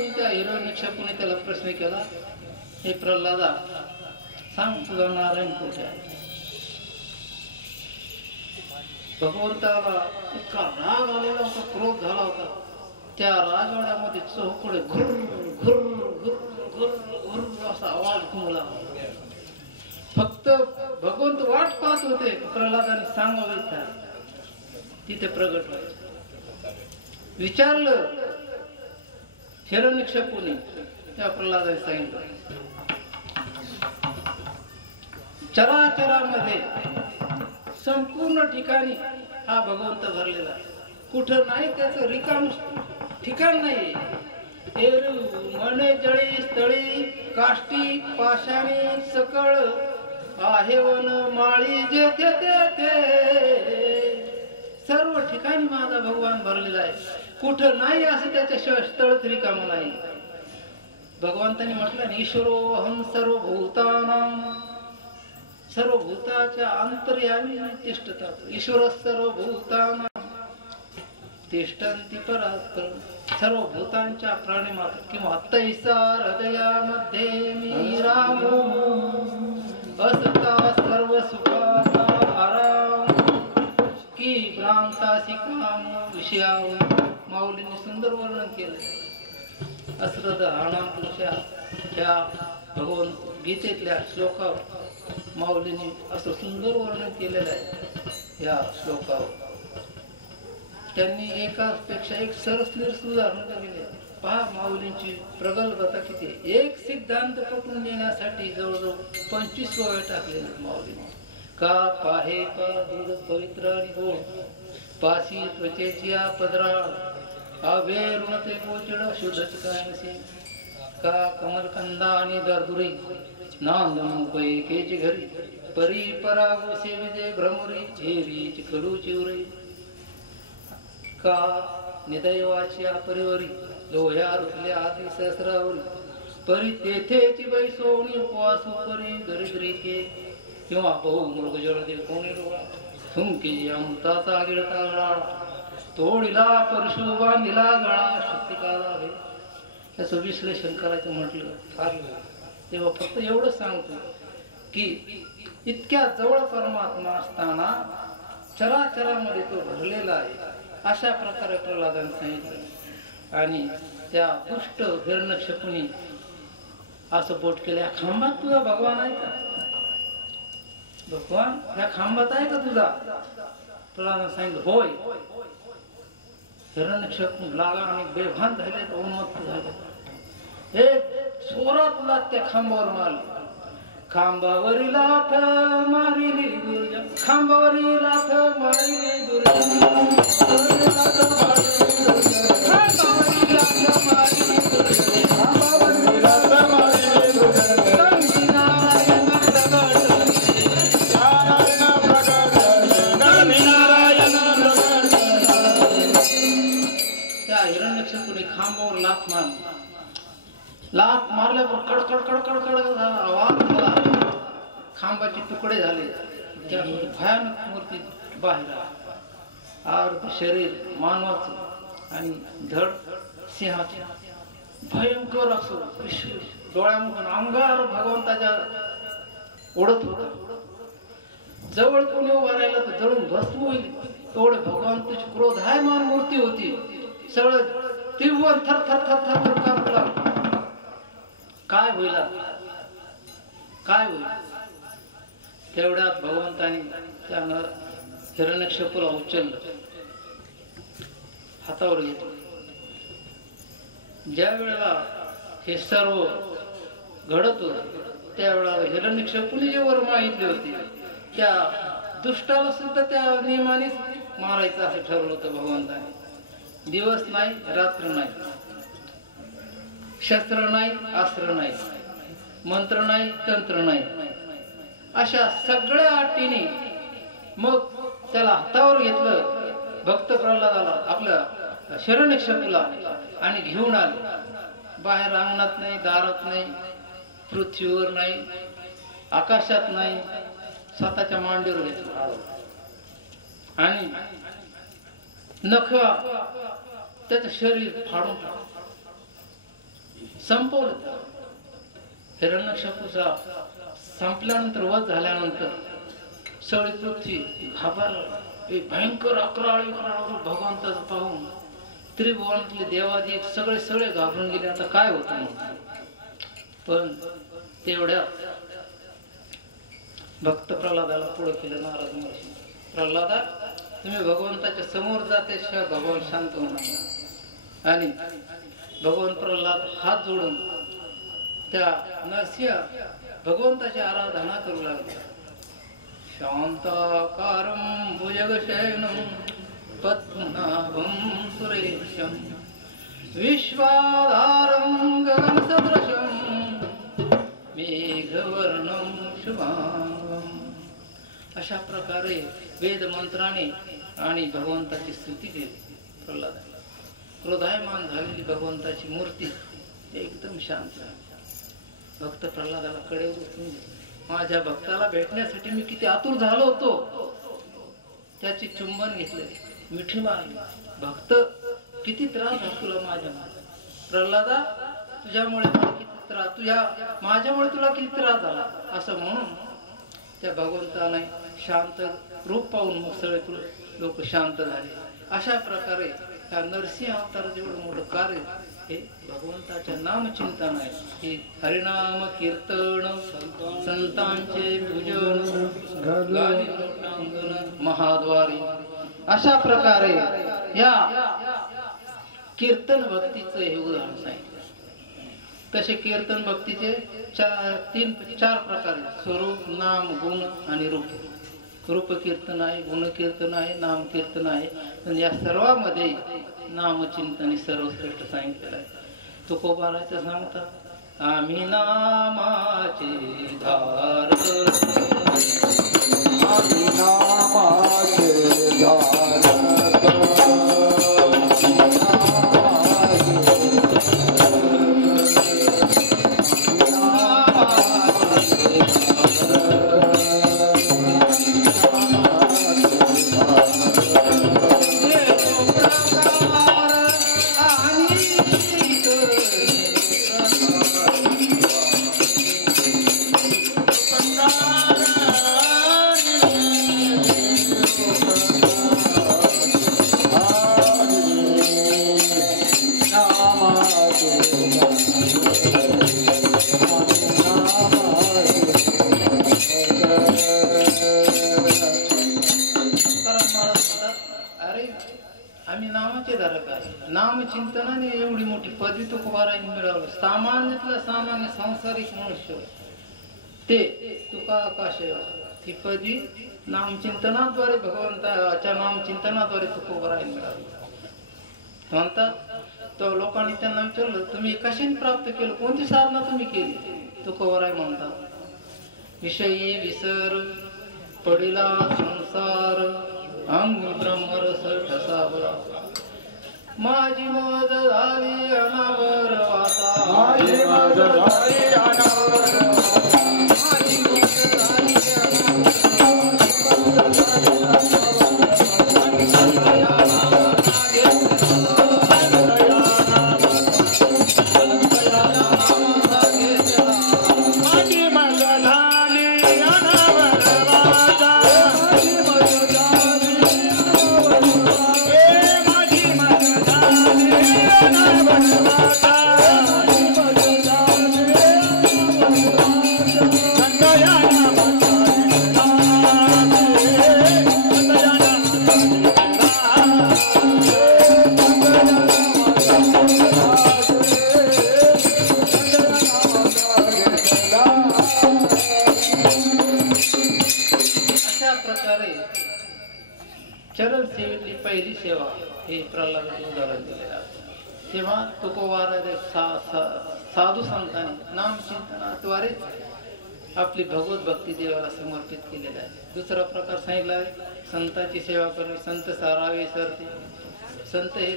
म्हणून त्या हिरण्यकश्यपूने त्याला प्रश्न केला, हे प्रल्हादा सांग तुझा नारायण कुठे आहे? भगवंताला इतका राग आलेला होता, क्रोध झाला होता. त्या राजवाड्यामध्ये चौकडे घुर घुर घुर घुर घुर असा आवाज घुमला. फक्त भगवंत वाट पाहत होते प्रल्हादाने सांगावे. तिथे प्रगट व्हायचं. विचारलं हिरण्यकश्यपूने, त्या प्रल्हादाने सांगितलं, चराचरामध्ये संपूर्ण ठिकाणी हा भगवंत भरलेला आहे. कुठं नाही त्याचं रिकाम ठिकाण नाही. एरु मणे जळी स्थळी काष्टी पाषाणी सकळ आहे वन माळी जेथे तेथे सर्व ठिकाणी माझा भगवान भरलेला आहे. कुठं नाही असं त्याच्याशिवाय स्थळच रिकाम नाही. भगवंतांनी म्हटलं, ईश्वरो अहं सर्वभूतानां, सर्वभूताच्या अंतर्यामी तिष्ठतात. ईश्वर सर्वभूतानां तिष्ठन्ति परात्पर. सर्वभूतांच्या प्राणीमात्र किंवा तैसा हृदयामध्ये मी रामो असता सर्व सुखाचा आराम की भ्रांतासी काम विषयावर. माऊलींनी सुंदर वर्णन केलं. असरद हाणांच्या ह्या भगवंत गीतेतल्या श्लोकावर माऊलींनी असं सुंदर वर्णन केलेलं आहे. या श्लोकावर त्यांनी एकापेक्षा एक सरस उदाहरण दिले. पहा माऊलींची प्रगल्भता किती. एक सिद्धांत पटवून देण्यासाठी जवळजवळ 25 वेळ टाकलेले माऊलींनी. का पाहे का दूध पवित्र आणि गोड, पाशी त्वचेची पदराळ आवे ऋणते गोचड शुद्धच काय नसे. का कमलकंदा आणि दरदुरी नांद मुकेची घरी परी परागो सेविजे भ्रमरी झेरी चिखलू चिवरी. का निदैवाची परिवरी लोह्या रुतल्या आधी सहस्रावरी परी तेथेची बैसोनी उपवासू परी दरिद्रीके किंवा बहु मृग जळदे कोणी डोळा थुंकी अमृताचा गिळता गळा तोडीला परशु बांधिला गळा शक्तिकाला हे. त्याचं विश्लेषण करायचं म्हटलं फार तेव्हा फक्त एवढं सांगतो की इतक्या जवळ परमात्मा असताना चराचरामध्ये तो भरलेला आहे. अशा प्रकारे प्रल्हादाने सांगितलं. आणि त्या दुष्ट हिरण्यकश्यपूने असं बोट केलं, या खांबात तुझा भगवान आहे का? भगवान या खांबात आहे का तुझा? प्रल्हादाने सांगितलं होय. हिरण्यकश्यपू लागा आणि बेभान झाले, उन्मत्त झाले. एक सोरात लाथ त्या खांबावर मारली. खांबावरी लाथ मारिली दुर्जा, खांबावरी लाथ मारिली त्या हिरण्यकश्यपूने खांबावर लाथ मारली. लाथ मारल्यावर कडकड कडकड कडकड आवाज झाला. खांबाचे तुकडे झाले. त्या भयानक मूर्ती बाहेर आली. अर्ध शरीर मानवाचं आणि धड सिंहाचे. भयंकर असो डोळ्यामधून अंगार भगवंताच्या ओढत होत. जवळ कोणी उभा राहिला तर जळून भस्म होईल एवढे भगवंताची क्रोधायमान मूर्ती होती. सगळं त्रिभुवन थर थर थर थर थर कापला. काय होईल काय होईल. तेवढ्यात भगवंताने त्या हिरण्यकश्यपूला उचललं, हातावर घेतलं. ज्या वेळेला हे सर्व घडत होत त्यावेळेला हिरण्यकश्यपूने जे वर मागितले होते त्या दुष्टाला सुद्धा त्या नियमानेच मारायचं असं ठरवलं होतं भगवंताने. दिवस नाही रात्र नाही, शस्त्र नाही अस्त्र नाही, मंत्र नाही तंत्र नाही, अशा सगळ्या अटीने मग त्याला हातावर घेतलं भक्त प्रल्हादाला, आपल्या हिरण्यकश्यपूला, आणि घेऊन आले. बाहेर अंगणात नाही, दारात नाही, पृथ्वीवर नाही, आकाशात नाही, स्वतःच्या मांडीवर घेतलं आणि नख त्याचं शरीर फाडून टाकलं. संपवलं. हिरण्यकशिपूचा संपल्यानंतर वध झाल्यानंतर सगळी पृथ्वी घाबरली. भयंकर अकराळी भगवंताचं पाहून त्रिभुवनातले देवादी सगळे घाबरून गेले. आता काय होतं म्हणून. पण तेवढ्या भक्त प्रल्हादाला पुढे केलं नारद महर्षी. प्रल्हादा, तुम्ही भगवंताच्या समोर जात्याशिवाय भगवान शांत होणार. आणि भगवान प्रल्हाद हात जोडून त्या नरसिंह भगवंताची आराधना करू लागले. शांताकारं भुजगशयनं पद्मनाभं सुरेशं विश्वाधारं गगनसदृशं मेघवर्णं शुभांगं. अशा प्रकारे वेद मंत्राने आणि भगवंताची स्तुती केली. प्रल्हादाला क्रोधायमान झालेली भगवंताची मूर्ती एकदम शांत झाली. भक्त प्रल्हादाला कळेल, माझ्या भक्ताला भेटण्यासाठी मी किती आतुर झालो होतो. त्याची चुंबन घेतले, मिठी मारली. भक्त, किती त्रास झाला तुला माझ्या. प्रल्हादा, तुझ्यामुळे मला किती त्रास, माझ्यामुळे तुला किती त्रास झाला असं म्हणून त्या भगवंताने शांत रूप पाहून मग सगळे लोक शांत झाले. अशा प्रकारे त्या नरसिंह अवतार जेवढं मोठं कार्य हे भगवंताच्या नामचिंतन आहे. हे हरिनाम कीर्तन, संतांचे पूजन, महाद्वारी. अशा प्रकारे या कीर्तन भक्तीचं हे उदाहरण सांगितलं. तसे कीर्तन भक्तीचे चार प्रकार आहेत. स्वरूप, नाम, गुण आणि रूप. रूप कीर्तन आहे, गुण कीर्तन आहे, नाम कीर्तन आहे. पण या सर्वांमध्ये नामचिंतन सर्वश्रेष्ठ सांगितलेलं आहे. तुकोबाराचं सांगतात, आम्ही नामाचे धारक, आम्ही नामाचे धारक, नामचिंतनाने एवढी मोठी पदवी तुकोबाराने मिळवली. सामान्यातला सामान्य सांसारिक मनुष्य ते तुका आकाश ही पदवी नामचिंतनाद्वारे, भगवंताच्या नामचिंतनाद्वारे तुकोबाराने मिळाली. म्हणतात, तो लोकांनी त्यांना विचारलं, तुम्ही कशाने प्राप्त केलं, कोणती साधना तुम्ही केली. तुकोबाराय म्हणतात, विषयी विसर पडिला संसार, अंग ब्रह्मरस ठसावला, माझी मद झाली अनावर वाता, माझी मद झाली अनावर वाता, माझी मद झाली चरण सेवेतली पहिली सेवा हे प्रल्हादाचे उदाहरण दिलेलं आहे. तेव्हा तुकोबाराने साधू संतांनी नामचिंतनाद्वारे आपली भगवत भक्ती देवाला समर्पित केलेला आहे. दुसरा प्रकार सांगितला आहे, संतांची सेवा करणे. संत सारावे सरते. संत हे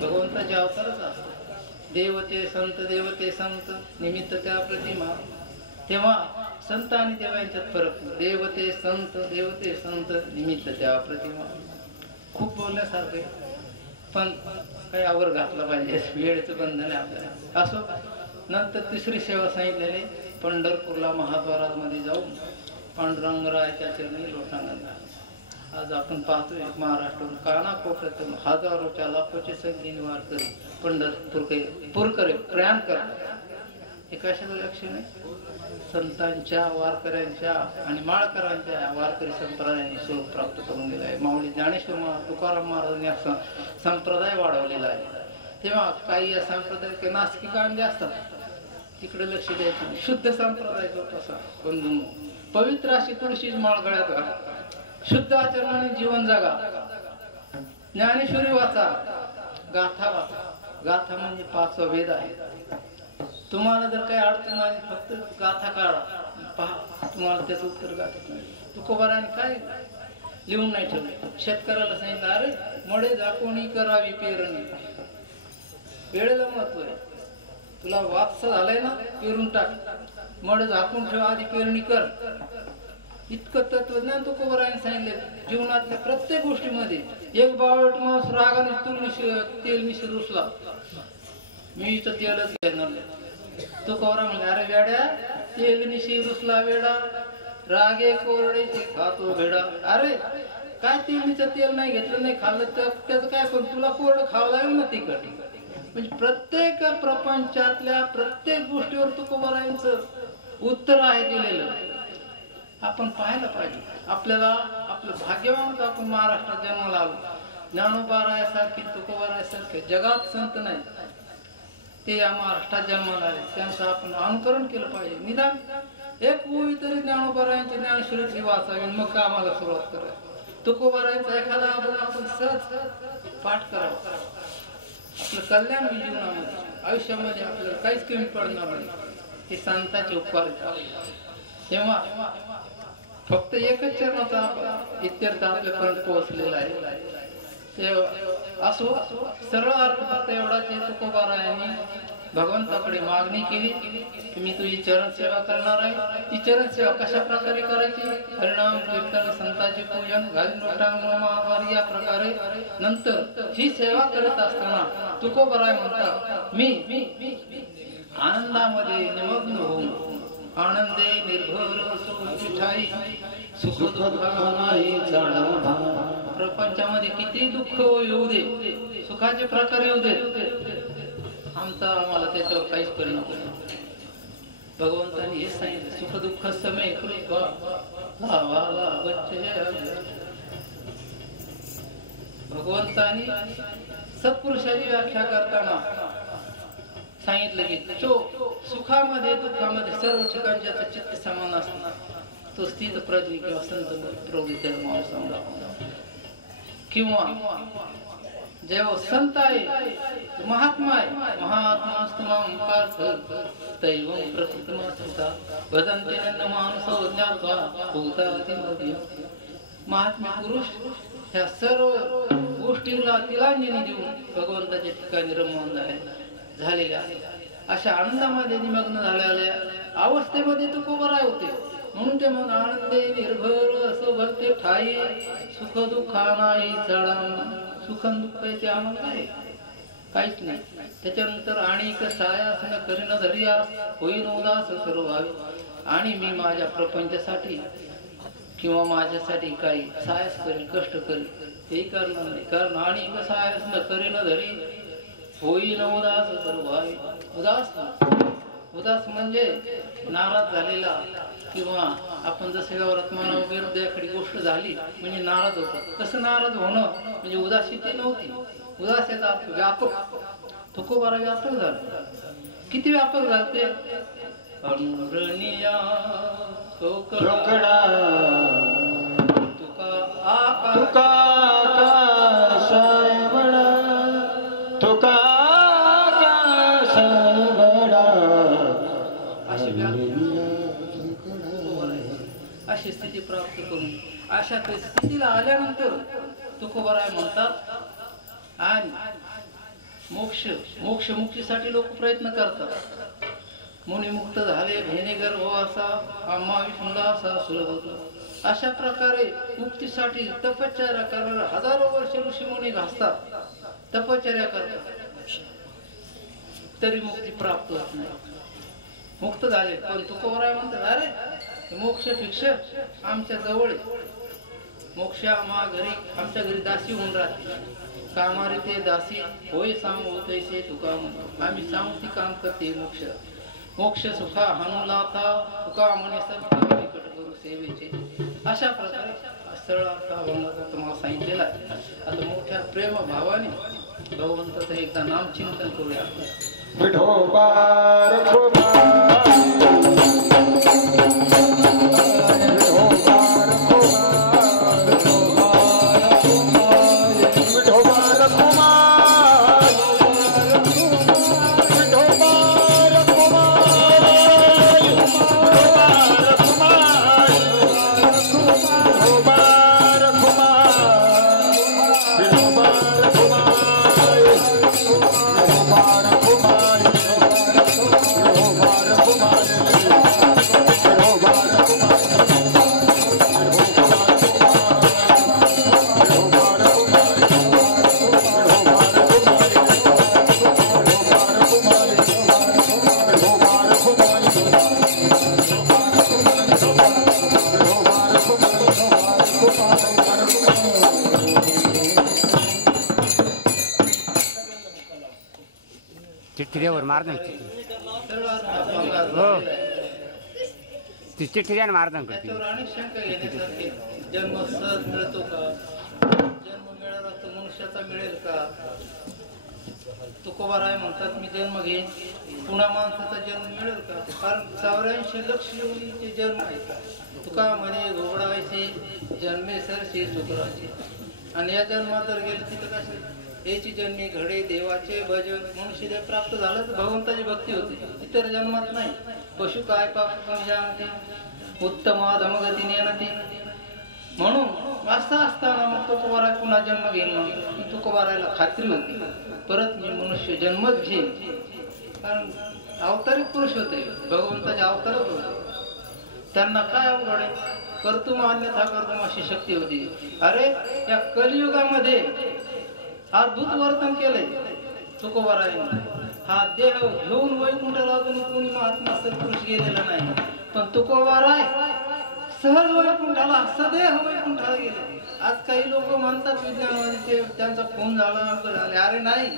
भगवंताचे अवतारच असतात. देवते संत, देवते संत, निमित्त त्या प्रतिमा. तेव्हा संत आणि देवा यांच्यात फरक. देवते संत, देवते संत, निमित्त त्या प्रतिमा. खूप बोलण्यासारखे, पण काही आवर घातला पाहिजे, वेळेचं बंधन आहे आपल्याला. असो, नंतर तिसरी सेवा सांगितलेली, पंढरपूरला महाद्वारामध्ये जाऊन पांडुरंगरायाच्या चरणी लोटांगण. आज आपण पाहतोय महाराष्ट्रातून कानाकोपऱ्यातून हजारोच्या लाखोच्या संख्येने वारकरी पंढरपूरकडे प्रयाण करतात. हे कशाचं लक्षण आहे? संतांच्या, वारकऱ्यांच्या आणि माळकऱ्यांच्या वारकरी संप्रदायाने स्वरूप प्राप्त करून दिलं आहे. माऊली ज्ञानेश्वर महाराज, तुकाराम महाराजांनी असा संप्रदाय वाढवलेला आहे. तेव्हा काही या संप्रदाय नास्तिकांचे असतात, तिकडे लक्ष द्यायचं नाही. शुद्ध संप्रदाय जोपासा बंधू. पवित्र अशी तुळशीची माळ गळ्यात घाला, शुद्ध आचरणाने जीवन जगा, ज्ञानेश्वरी वाचा, गाथा वाचा. गाथा म्हणजे 5वा वेद आहे. तुम्हाला जर काही अडचण आली फक्त गाथा काढा, पहा, तुम्हाला त्याचं उत्तर गाठात नाही. तुकोबाराने काय लिहून नाही ठेवलं. शेतकऱ्याला सांगितलं, अरे मळे झाकोणी करावी पेरणी. वेळेला महत्व आहे. तुला वापसा झालाय ना, पेरून टाक, मळे झाकून ठेव, आधी पेरणी कर. इतकं तत्वज्ञान तुकोबाराने सांगितले. जीवनातल्या प्रत्येक गोष्टीमध्ये एक बावळट माणूस रागाने तेल मिसळ रुसला, मी तर तेलच घेणार. तुकोबारा म्हणजे, अरे वेड्या, तेल निशी रुसला वेडा, रागे कोरडेचे खातो भेडा. अरे काय तेलचं तेल नाही घेतलं, नाही खाल्लं तर त्याचं काय, पण तुला कोरडं खावं लागेल ना तिखट. म्हणजे प्रत्येक प्रपंचातल्या प्रत्येक गोष्टीवर तुकोबारांचं उत्तर आहे दिलेलं. आपण पाहायला पाहिजे. आपल्याला आपलं भाग्यवान का आपण महाराष्ट्रात जन्माला आलो. ज्ञानोबारायासारखे, तुकोबारायासारखे जगात संत नाही, ते या महाराष्ट्रात जन्माला आले. त्यांचं आपण अनुकरण केलं पाहिजे. निदान एक ओवी तरी ज्ञानोबारायांची ज्ञानेश्वरी वाचावी, मग कामाला सुरुवात करावी. तुकोबारायांचा एखादा आपण सहज पाठ करावा. आपलं कल्याण होईल जीवनामध्ये, आयुष्यामध्ये आपल्याला काहीच कमी पडणार नाही. हे संतांचे उपकार. तेव्हा फक्त एकच चरणाचा इत्यर्थ आपल्यापर्यंत पोहोचलेला आहे. ते असो, सरळ अर्थ फक्त एवढाच आहे. तुकोबारायांनी भगवंताकडे मागणी केली की मी तुझी चरण सेवा करणार आहे. ती चरण सेवा कशा प्रकारे करायची? हरिनाम कीर्तन, संतांचे पूजन, घालीन लोटांगण या प्रकारे. नंतर ही सेवा करत असताना तुकोबाराय म्हणतात, मी आनंदामध्ये निमग्न होऊन आनंदे निर्भर सुखाई सुख दुःख नाही जाणा. प्रपंचामध्ये किती दुःख येऊ दे, सुखाचे प्रकार येऊ दे, आम्हाला त्याच्यावर काहीच परिणाम नाही. भगवंतांनी हे सांगितलं, सुख दुःख समय कृपा. भगवंतांनी सत्पुरुषाची व्याख्या करताना सांगितलं की जो सुखामध्ये दुःखामध्ये सर्व ठिकाणी ज्याचं चित्त समान असतं तो स्थित प्रज्ञ किंवा संत प्रवृत्ती किंवा जेव्हा संत आहे, महात्मा आहे, महात्मास्तमां पार्थ दैवं प्रकृतिमासुता भजन्ते न मानसो ज्ञात्वा भूतादिमध्यम. महात्मा पुरुष ह्या सर्व गोष्टींना तिलांजली देऊन भगवंताच्या ठिकाणी रमवून झालेल्या अशा आनंदामध्ये निमग्न झालेल्या अवस्थेमध्ये तुकोबाराय होते. म्हणून ते मग आनंदे निर्भर असं भरते ठाई सुख दुःखा नाही चढा. सुख दुःख ते आम्हाला काय काहीच नाही. त्याच्यानंतर आणि सायासन करीन धरिया होईन उदास सर्व व्हावे. आणि मी माझ्या प्रपंचासाठी किंवा माझ्यासाठी काही सायास करेल, कष्ट करेल, ते करणार नाही. कारण आणि सायासन करीन धरी होईन उदास सर्व व्हावे. उदास म्हणजे नाराज झालेला, किंवा आपण जसं व्यवहारात मानव विरुद्ध एखादी गोष्ट झाली म्हणजे नाराज होतो, तसं नाराज होणं म्हणजे उदासीती नव्हती. उदासीचा अर्थ व्यापक. तुकोबारा व्यापक झाला. किती व्यापक झाले? अनुरणिया रोकडा तुका आकाश तुका आकाशाय म्हणा, तुका आकाशाय म्हणा. अशी स्थिती प्राप्त करून अशा स्थितीला आल्यानंतर तुकोबाराय म्हणतात, आणि मोक्ष मुक्तीसाठी लोक प्रयत्न करतात. मुनी मुक्त झाले भेने गर्भ असा आम्हा विष्णुला असा सुलभ होतो. अशा प्रकारे मुक्तीसाठी तपश्चर्या करणारे हजारो वर्ष ऋषी मुनी घासतात, तपश्चर्या करतात. तरी मुक्ती प्राप्त होत नाही. मुक्त झाले पण तुकोबराय म्हणतात अरे मोक्ष फिक्ष आमच्या जवळ आहे. मोक्ष आमच्या घरी दासी होऊन राहते. कामारी ते दासी होय सांगू तैसे तुका म्हणतो. आम्ही सांगू ती काम करते. मोक्ष सुखा हनुनाथा तुका म्हणे सब निकट करू सेवेचे. अशा प्रकारे सरळ अर्थाभंगाचा तुम्हाला सांगितलेला आहे. आता मोठ्या प्रेम भावाने भगवंताचं एकदा नामचिंतन करूया. विठोबा रखोबा चिठ्ठीवर मारदन हो ती चिठ्ठी मारदन करते. अनेक शंका घेण्यासारखे जन्म सहज मिळतो का? जन्म मिळाला तर मनुष्याचा मिळेल का? तुकोबाराय म्हणतात मी जन्म घेईन पुन्हा माणसाचा जन्म मिळेल का? कारण 84 लक्ष योनीचे जन्म आहेत. तुका म्हणे घोबडायचे जन्मे सरशी चुकराचे. आणि या जन्मात जर गेले तिथं कसे याची जन्मी घडे देवाचे भजन मनुष्य प्राप्त झालं तर भगवंताची भक्ती होते. इतर जन्मात नाही. पशु काय पाप जाणते उत्तम धमगती नेनती. म्हणून असं असताना मग तुकोबाराय पुन्हा जन्म घेईन म्हणून तुकोबारायला खात्री होती परत मी मनुष्य जन्मच घेईन. कारण अवतारिक पुरुष होते भगवंताचे अवतारच होते. त्यांना काय अवघड आहे? कर्तुम अन्यथा कर्तुम अशी शक्ती होती. अरे या कलियुगामध्ये अद्भुत वर्तन केलंय तुकोबारायने. हा देह घेऊन वैकुंठाला अजून कोणी महात्मा सत्पुरुष गेलेला नाही. पण तुकोबाराय सहज वैकुंठाला सदेह वैकुंठाला गेले. आज काही लोक म्हणतात विज्ञानवादी ते त्यांचा खून झाला आमचं झाले. अरे नाही,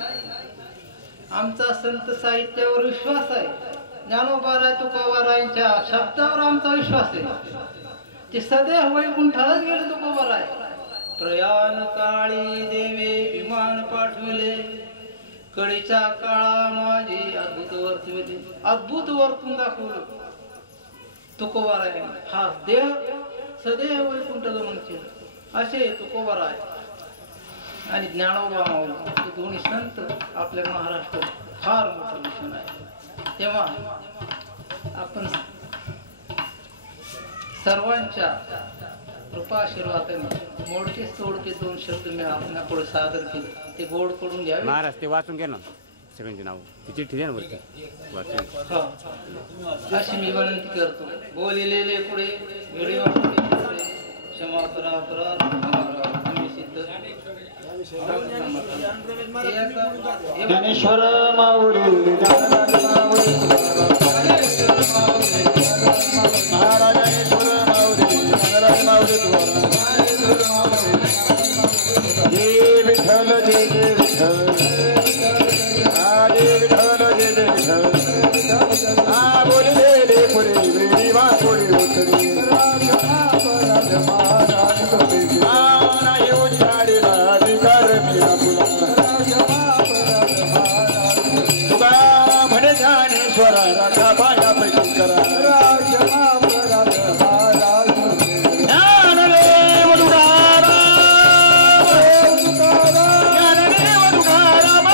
आमचा संत साहित्यावर विश्वास आहे. ज्ञानोबाराय तुकोबारायांच्या शब्दावर आमचा विश्वास आहे. ते सदैव वैकुंठालाच गेले तुकोबाराय. प्रयाण काळी देवे विमान पाठविले कळीच्या काळा माझी अद्भुत वर्तविले. अद्भुत वर्तून दाखवलं तुकोबाराय. हा देह सदैव वैकुंठ गमन केलं असे तुकोबाराय आणि ज्ञानोबा माऊली हे दोन्ही संत आपल्या महाराष्ट्रात फार मोठं मिशन आहे. तेव्हा आपण सर्वांच्या कृपाशीर्वादाने मोडके सोडके 2 शब्द मी आपल्यापुढे सादर केले. ते गोड करून घ्यावे. महाराज ते वाचून घ्या ना सगळ्यांची नाव तिची चिठ्ठी द्या ना वरती वाचून. अशी मी विनंती करतो. बोलिलेले पुढे व्हिडिओ क्षमा करा अपराध आम्ही सिद्ध ज्ञानेश्वर माऊली महाराजानेश्वर माऊली जय विठ्ठल जय जय विठ्ठल जय विठ्ठल जय जय विठ्ठल. हा बोललेले पुरे वेळी वाकोळी उतरी नाही उच्चारेला अधिकार मीरा तुका म्हणे ज्ञानेश्वरा राजा पाया पैकी करा ज्ञानदेव तुकाराम ज्ञानदेव तुकाराम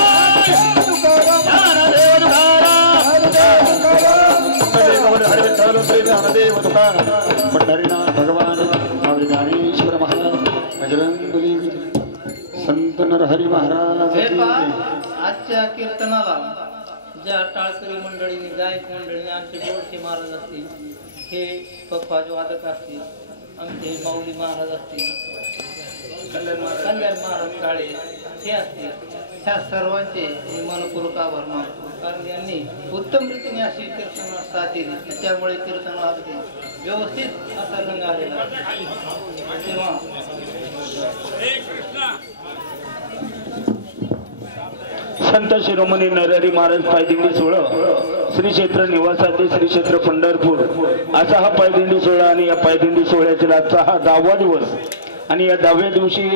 ज्ञानदेव तुकाराम हरे विठ्ठल श्री ज्ञानदेव तुकाराम पंढरीनाथ भगवान स्वामी ज्ञानेश्वर महाराज बजरंगबली संत नरहरी महाराज. आजच्या कीर्तनाला ज्या टाळकरी मंडळीने गायक मंडळीने आमचे बोडके महाराज असतील, हे पखवाज वादक असतील, आमचे माऊली महाराज असतील, कल्याण महाराज काळे हे असतील, ह्या सर्वांचे मनपूर्वक आभार मानतो. कारण यांनी उत्तम रीतीने अशी कीर्तन साथ दिली, त्यामुळे कीर्तन अगदी व्यवस्थित असा रंग आलेला तेव्हा संत शिरोमणी नरहरी महाराज पायदिंडी सोहळा श्री क्षेत्र निवासातील श्री क्षेत्र पंढरपूर असा हा पायदिंडी सोहळा आणि या पायदिंडी सोहळ्यातील आजचा हा 10वा दिवस आणि या 10व्या दिवशी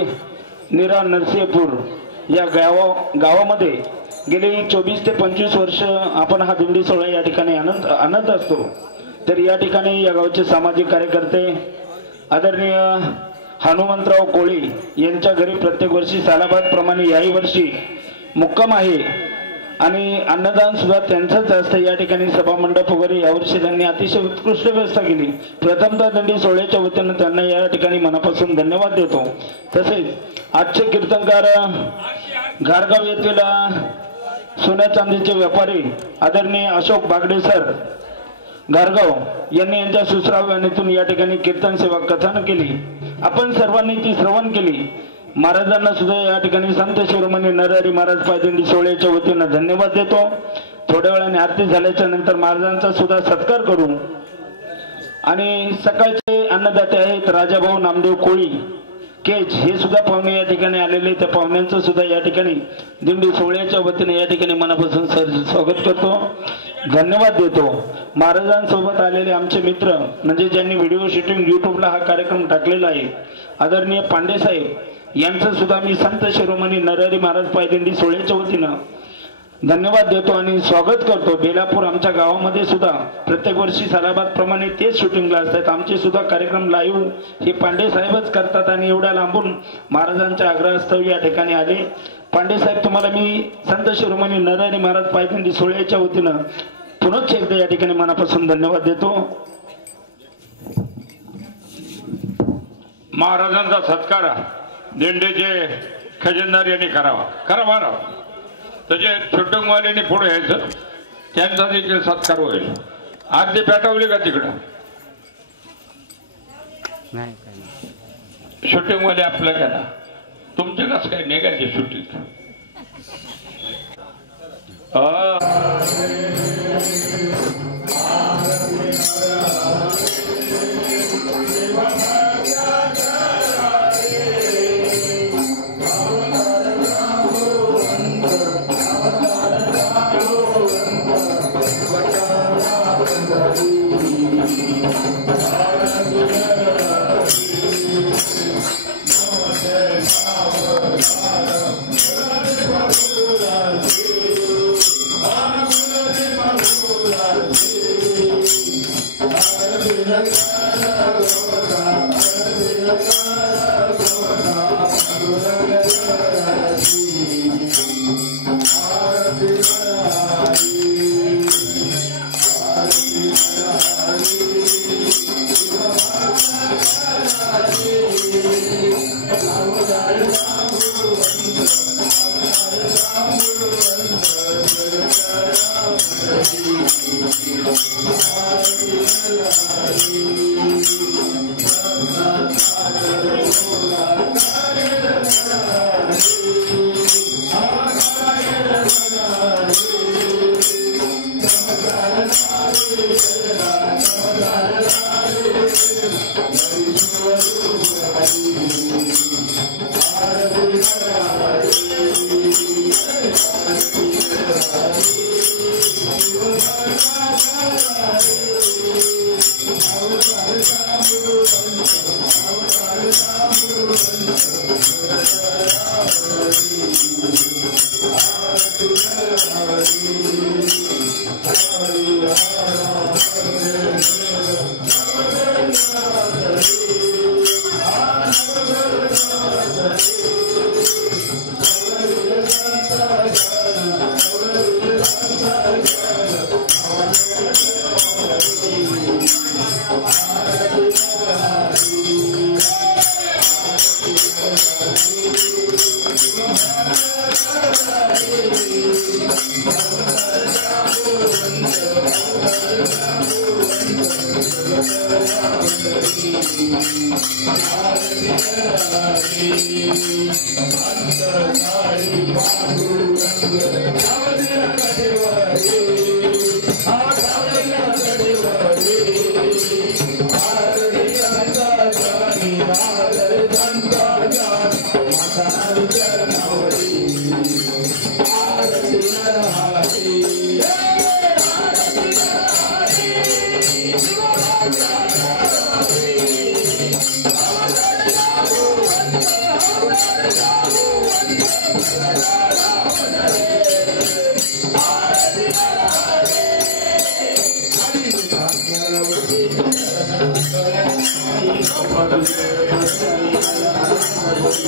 निरा नरसिंहपूर या गावामध्ये गेली 24 ते 25 वर्ष आपण हा दिंडी सोहळा या ठिकाणी आणत असतो। तर या ठिकाणी या गावचे सामाजिक कार्यकर्ते आदरणीय हनुमंतराव कोळी यांच्या घरी प्रत्येक वर्षी सालाबाद प्रमाणे याही वर्षी मुक्काम आहे आणि अन्नदान सुद्धा त्यांचंच असतं। या ठिकाणी सभा मंडप वगैरे यावर्षी त्यांनी अतिशय उत्कृष्ट व्यवस्था केली। प्रथमतः दिंडी सोहळ्याच्या वतीनं त्यांना या ठिकाणी मनापासून धन्यवाद देतो। तसेच आजचे कीर्तनकार घारगाव येथील सोन्या चांदीचे व्यापारी आदरणीय अशोक बागडे सर घारगाव यांनी यांच्या सुश्राव्य वाणीतून या ठिकाणी कीर्तन सेवा कथन केली। आपण सर्वांनी ती श्रवण केली। महाराजांना सुद्धा या ठिकाणी संत शिरोमणी नरहरी महाराज पायदिंडी सोहळ्याच्या वतीनं धन्यवाद देतो। थोड्या वेळाने आरती झाल्याच्या नंतर महाराजांचा सुद्धा सत्कार करू आणि सकाळचे अन्नदाते आहेत राजाभाऊ नामदेव कोळी केज हे सुद्धा पाहुणे या ठिकाणी आलेले, त्या पाहुण्यांचं सुद्धा या ठिकाणी दिंडी सोहळ्याच्या वतीने या ठिकाणी मनापासून स्वागत करतो, धन्यवाद देतो। महाराजांसोबत आलेले आमचे मित्र म्हणजे ज्यांनी व्हिडिओ शूटिंग युट्यूबला हा कार्यक्रम टाकलेला आहे आदरणीय पांडे साहेब यांचं सुद्धा मी संत शिरोमणी नरहरी महाराज पायदिंडी सोहळ्याच्या वतीनं धन्यवाद देतो आणि स्वागत करतो। बेलापूर आमच्या गावामध्ये सुद्धा प्रत्येक वर्षी सालाबाद प्रमाणे तेच शूटिंगला असतात। आमचे सुद्धा कार्यक्रम लाईव्ह हे पांडे साहेबच करतात आणि एवढ्या लांबून महाराजांच्या आग्रहास्तव या ठिकाणी आले। पांडे साहेब तुम्हाला मी संत शिरोमणी नरहरी महाराज पायदिंडी सोहळ्याच्या वतीनं पुनश्च एकदा या ठिकाणी मनापासून धन्यवाद देतो। महाराजांचा सत्कार दिंडीचे खजिनदार यांनी करावा, करा महाराज। त्याचे शूटिंगवाल्यांनी पुढे यायचं, त्यांचा देखील सत्कार होईल। आरती पेटवली का तिकडं? शूटिंगवाले आपलं का ना, तुमचे कसं काय निघायचे shooting? Hãy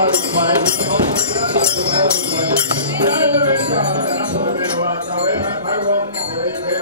subscribe cho kênh Ghiền Mì Gõ để không bỏ lỡ những video hấp dẫn.